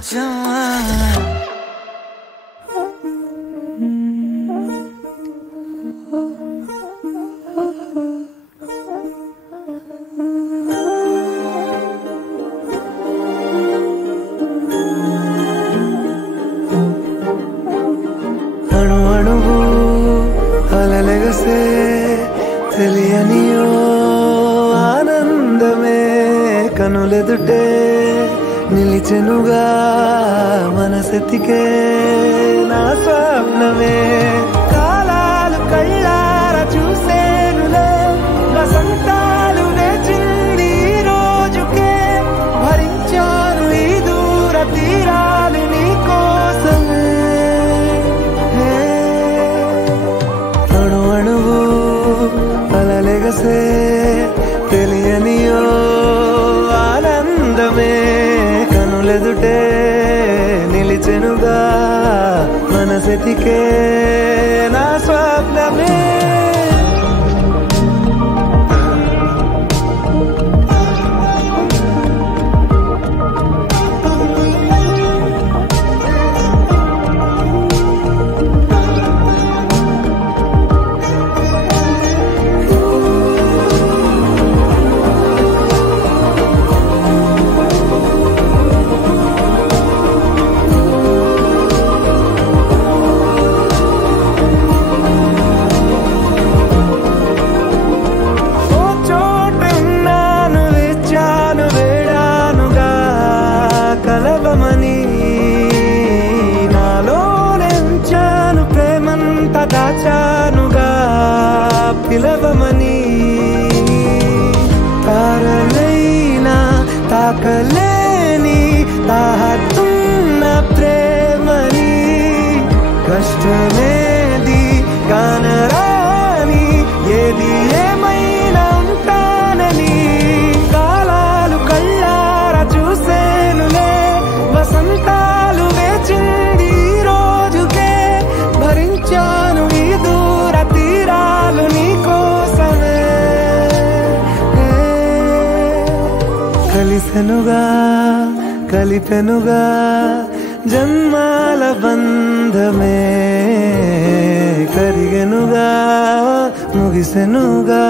బుజ్జమ్మా అణు అణువు అలలెగసే తెలియనియో ఆనందమే కనులెదుటే నిలిచెనుగా మనసెతికే నా స్వప్నమే కాలాలు కళ్ళార చూసేనులే వసంతాలు వేచింది ఈ రోజుకే భరించాను ఈ దూర తీరాలు నీ కోసమే అణు అణువు అలలెగసే తెలియనియో ఆనందమే కనులెదుటే నిలిచెనుగా మనసెతికే నా స్వప్నమే దాచానుగా పిలవమని తారలైనా తాకలేని తాహతున్న ప్రేమని కష్టమేది కానరాని ఏది ఏమైనా ఉంటానని కాలాలు కళ్ళార చూసేనులే వసంతాలు వేచింది ఈ రోజుకే భరించాను ఈ దూర తీరాలు నీ కోసమే కలిసెనుగా కలిపెనుగా జన్మాల బంధమే కరిగెనుగా ముగిసెనుగా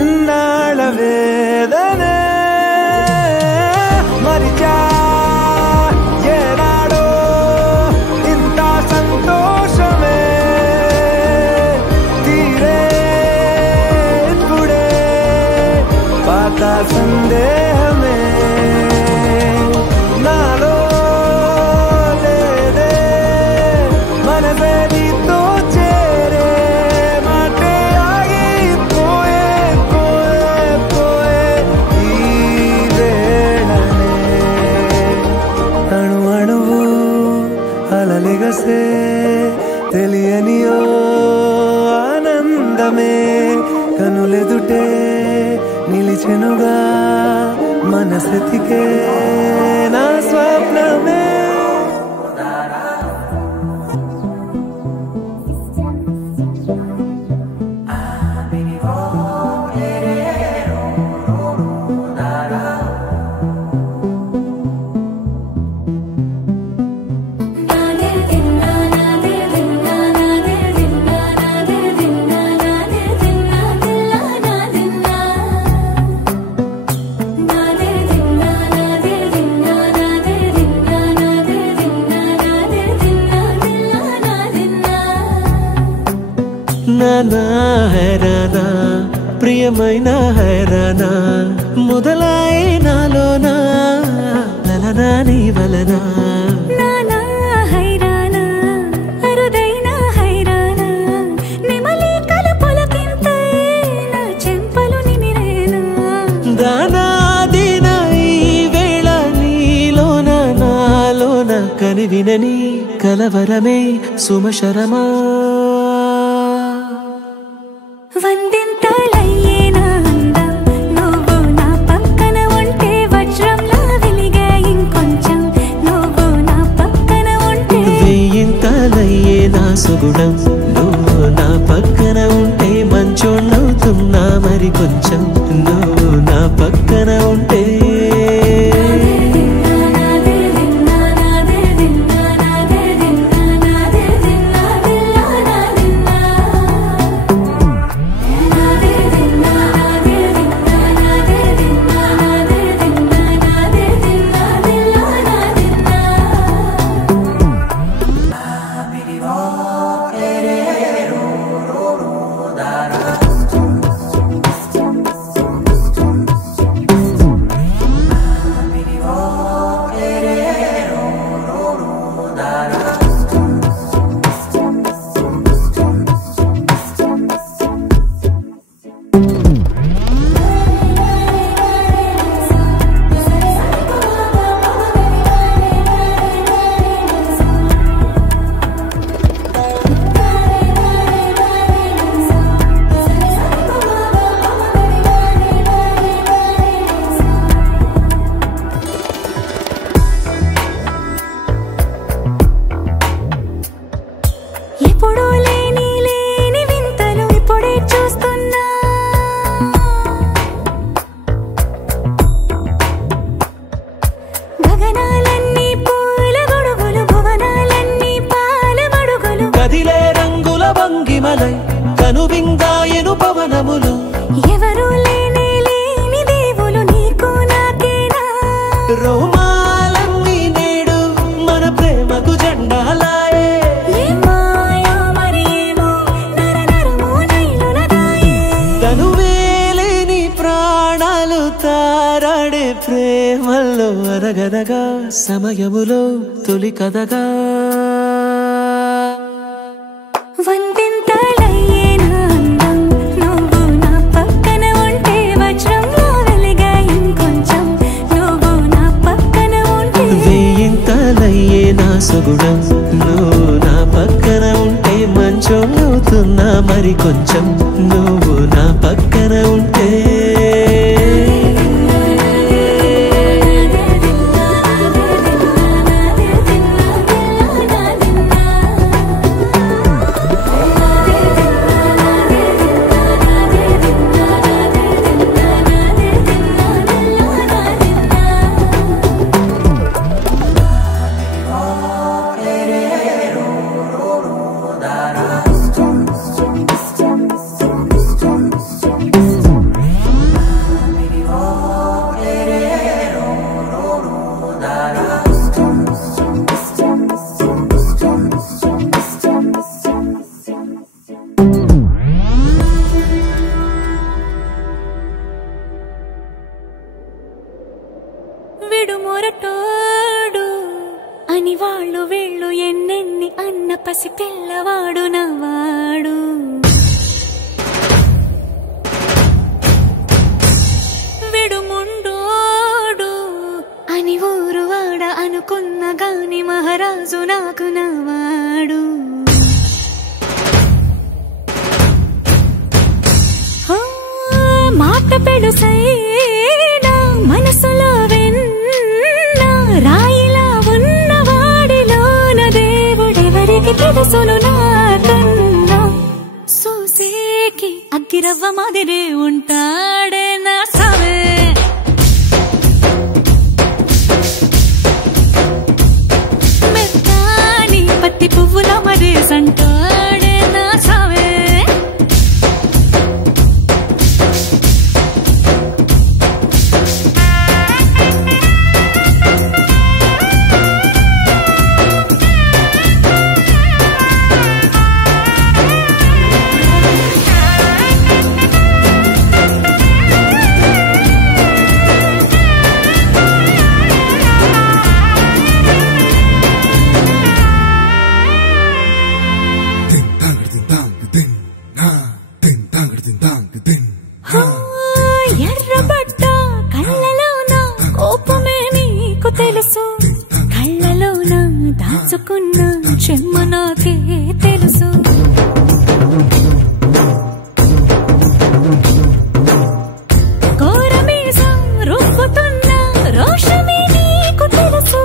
ఇన్నాళ్ళ వేదనే మరిచా ఏనాడో ఇంత సంతోషమే తీరే ఇప్పుడే పాత సందేహమే నాలో లేదే మనసే నీతో చేరే మాటే ఆగిపోయే పోయే పోయే ఈ వేళనే అణు అణువు అలలెగసే తెలియనియో ఆనందమే కనులెదుటే నిలిచెనుగా మనసెతికే నా స్వప్నమే నానా హైరానా ప్రియమైన హైరానా మొదలాయి నాలోనా లలనా నీ వలనా నానా హైరానా అరుదైన హైరానా నిమలి కలుపులకింతై నా చెంపలు నిమిరేనా దానా దీనా ఈ వేళ నీలోన నాలోన కనివినని కలవరమే సుమశరమా వందింతలయ్యేనా అందం నువ్వు నా పక్కన ఉంటే వజ్రంలా వెలిగే ఇంకొంచెం నువ్వు నా పక్కన ఉంటే వెయ్యింతలయ్యే నా సుగుణం నువ్వు నా పక్కన ఉంటే మంచోళ్ళవుతున్నా మరి కొంచెం నువ్వు నా పక్కన ఉంటే నా సమయములో తొలి కథగా వందింతలయ్యే నా అందం నువ్వు నా పక్కన ఉంటే వజ్రంలా వెలిగా ఇంకొంచెం నువ్వు నా పక్కన ఉంటే వేయింతలయ్యే నా సుగుణం నువ్వు నా పక్కన ఉంటే మంచం అవుతున్నా మరి కొంచెం నువ్వు నా పక్కన ఉంటే విడుమొరటోడు అని వాళ్ళు వీళ్ళు ఎన్నెన్ని అన్న పసి పిల్లవాడు నవ్వాడు విడుముండోడు అని ఊరు వాడ అనుకున్న గాని మహారాజు నాకు నవ్వాడు మాట పెడుసైనా మనసులో రాయిలా ఉన్నవాడిలోన దేవుడెవరికి తెలుసును నాకన్నా సూసేకి అగ్గిరవ్వ మాదిరి ఉంటాడే నా సవే మెత్తాని పత్తి పువ్వుల మరి సంటాడే నా సవే ఎర్రబడ్డ కళ్ళలోన కోపమే నీకు తెలుసు కళ్ళలోన దాచుకున్న చెమ్మ నాకే తెలుసు కోరమీసం రుబ్బుతున్న రోషమే నీకు తెలుసు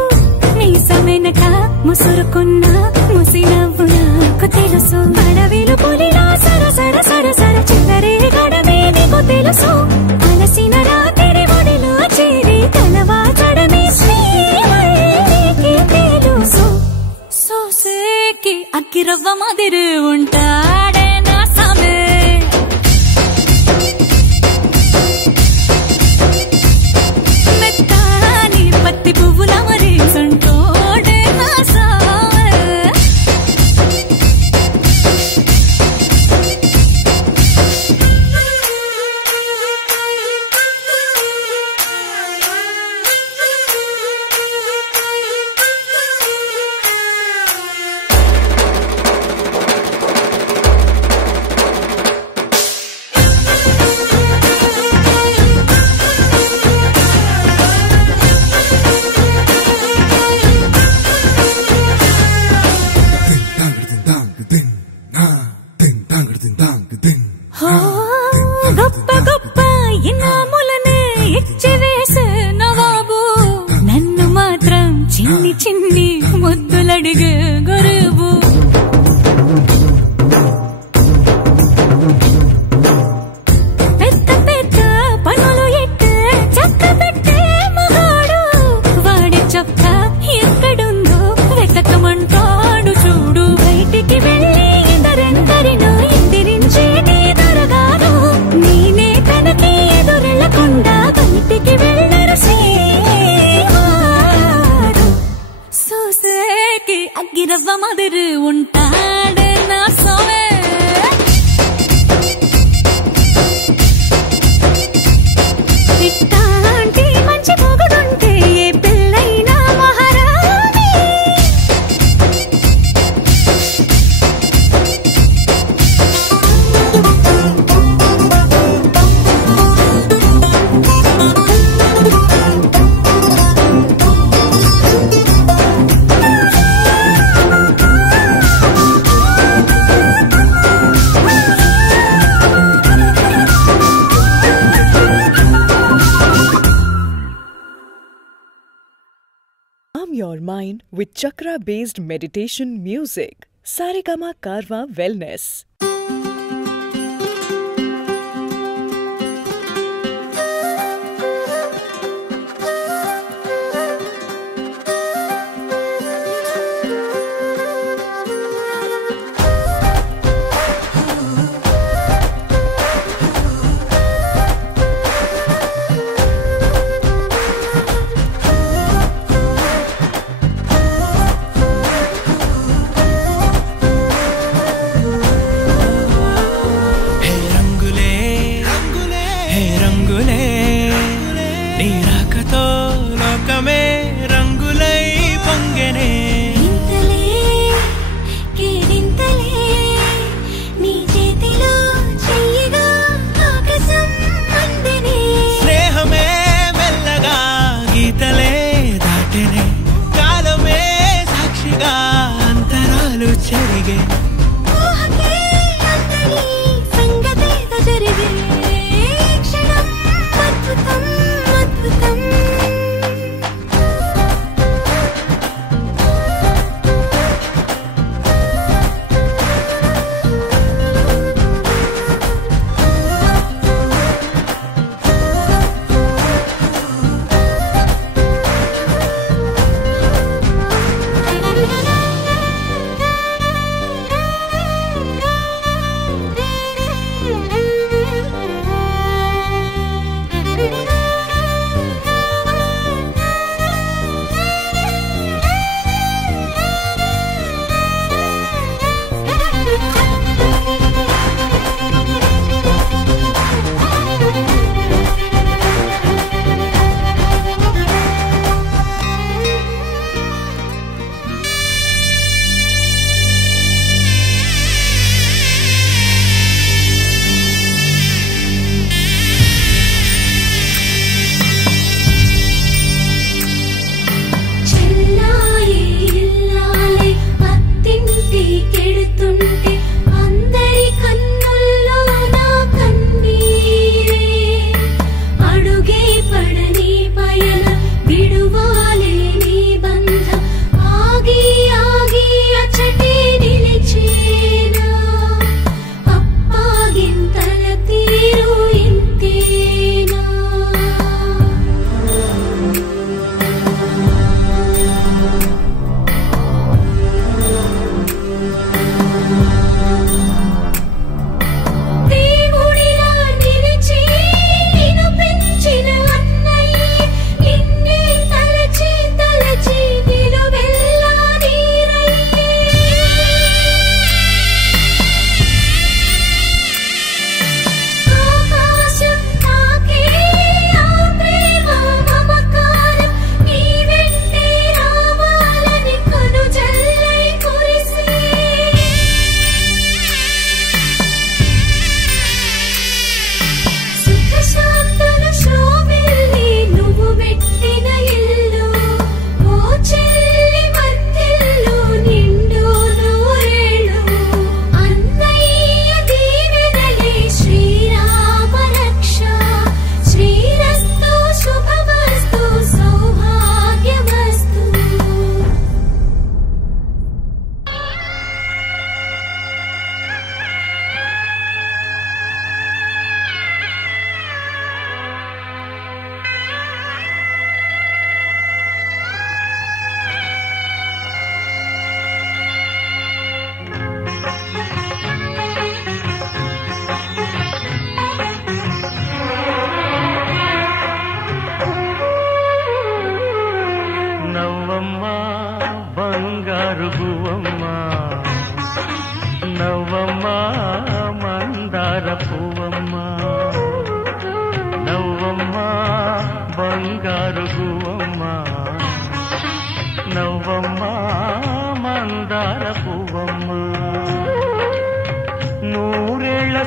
మీసమెనక ముసురుకున్న ముసినవ్వు నాకు తెలుసు అడవిలు పులిలా సరసర సరసర చిల్లరే గడమే నీకు తెలుసు అలసిన రాత్రి ఒడిలో చేరి తలవాచడమే శ్రీవల్లికి తెలుసు సోసేకి అగ్గిరవ్వ మాదిరి ఉంటాడే నా సమే మెత్తాని పత్తి పువ్వుల మరి సంటోడే నా సమే గొప్ప గొప్ప ఇనాములనే ఇచ్చి వేసే నవాబు నన్ను మాత్రం చిన్ని చిన్ని ముద్దులడిగే గురువు పెద్ద పెద్ద పనులు ఎట్టే చక్క పెట్టే మగాడు వాడి చొక్క ఎక్కడుందో వెతకమంటాడు చూడు బయటికి వెళ్ళి ఇద్దరెందరినో ఎదిరించేటి దొరగారు నేనే తనకి ఎదురెళ్ళకుండా బయటికి వెళ్ళరు శ్రీవారు సోసేకి అగ్గిరవ్వ మాదిరి ఉంటాడే నా సోమే ఇట్టాంటి మంచి పొగుడుంటే ఏ పిల్లైనా మహా Unwind with chakra-based meditation music. Saregama Karwa Wellness.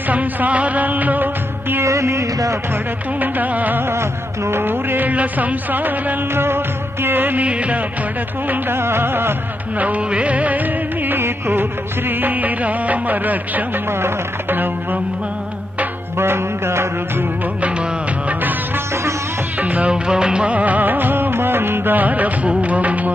సంసారంలో ఏ నీడ పడకుండా నూరేళ్ల సంసారంలో ఏ నీడ పడకుండా నవ్వే నీకు శ్రీరామ రక్షమ్మ నవ్వమ్మ బంగారు గువ్వమ్మ నవ్వమ్మ మందార పువ్వమ్మ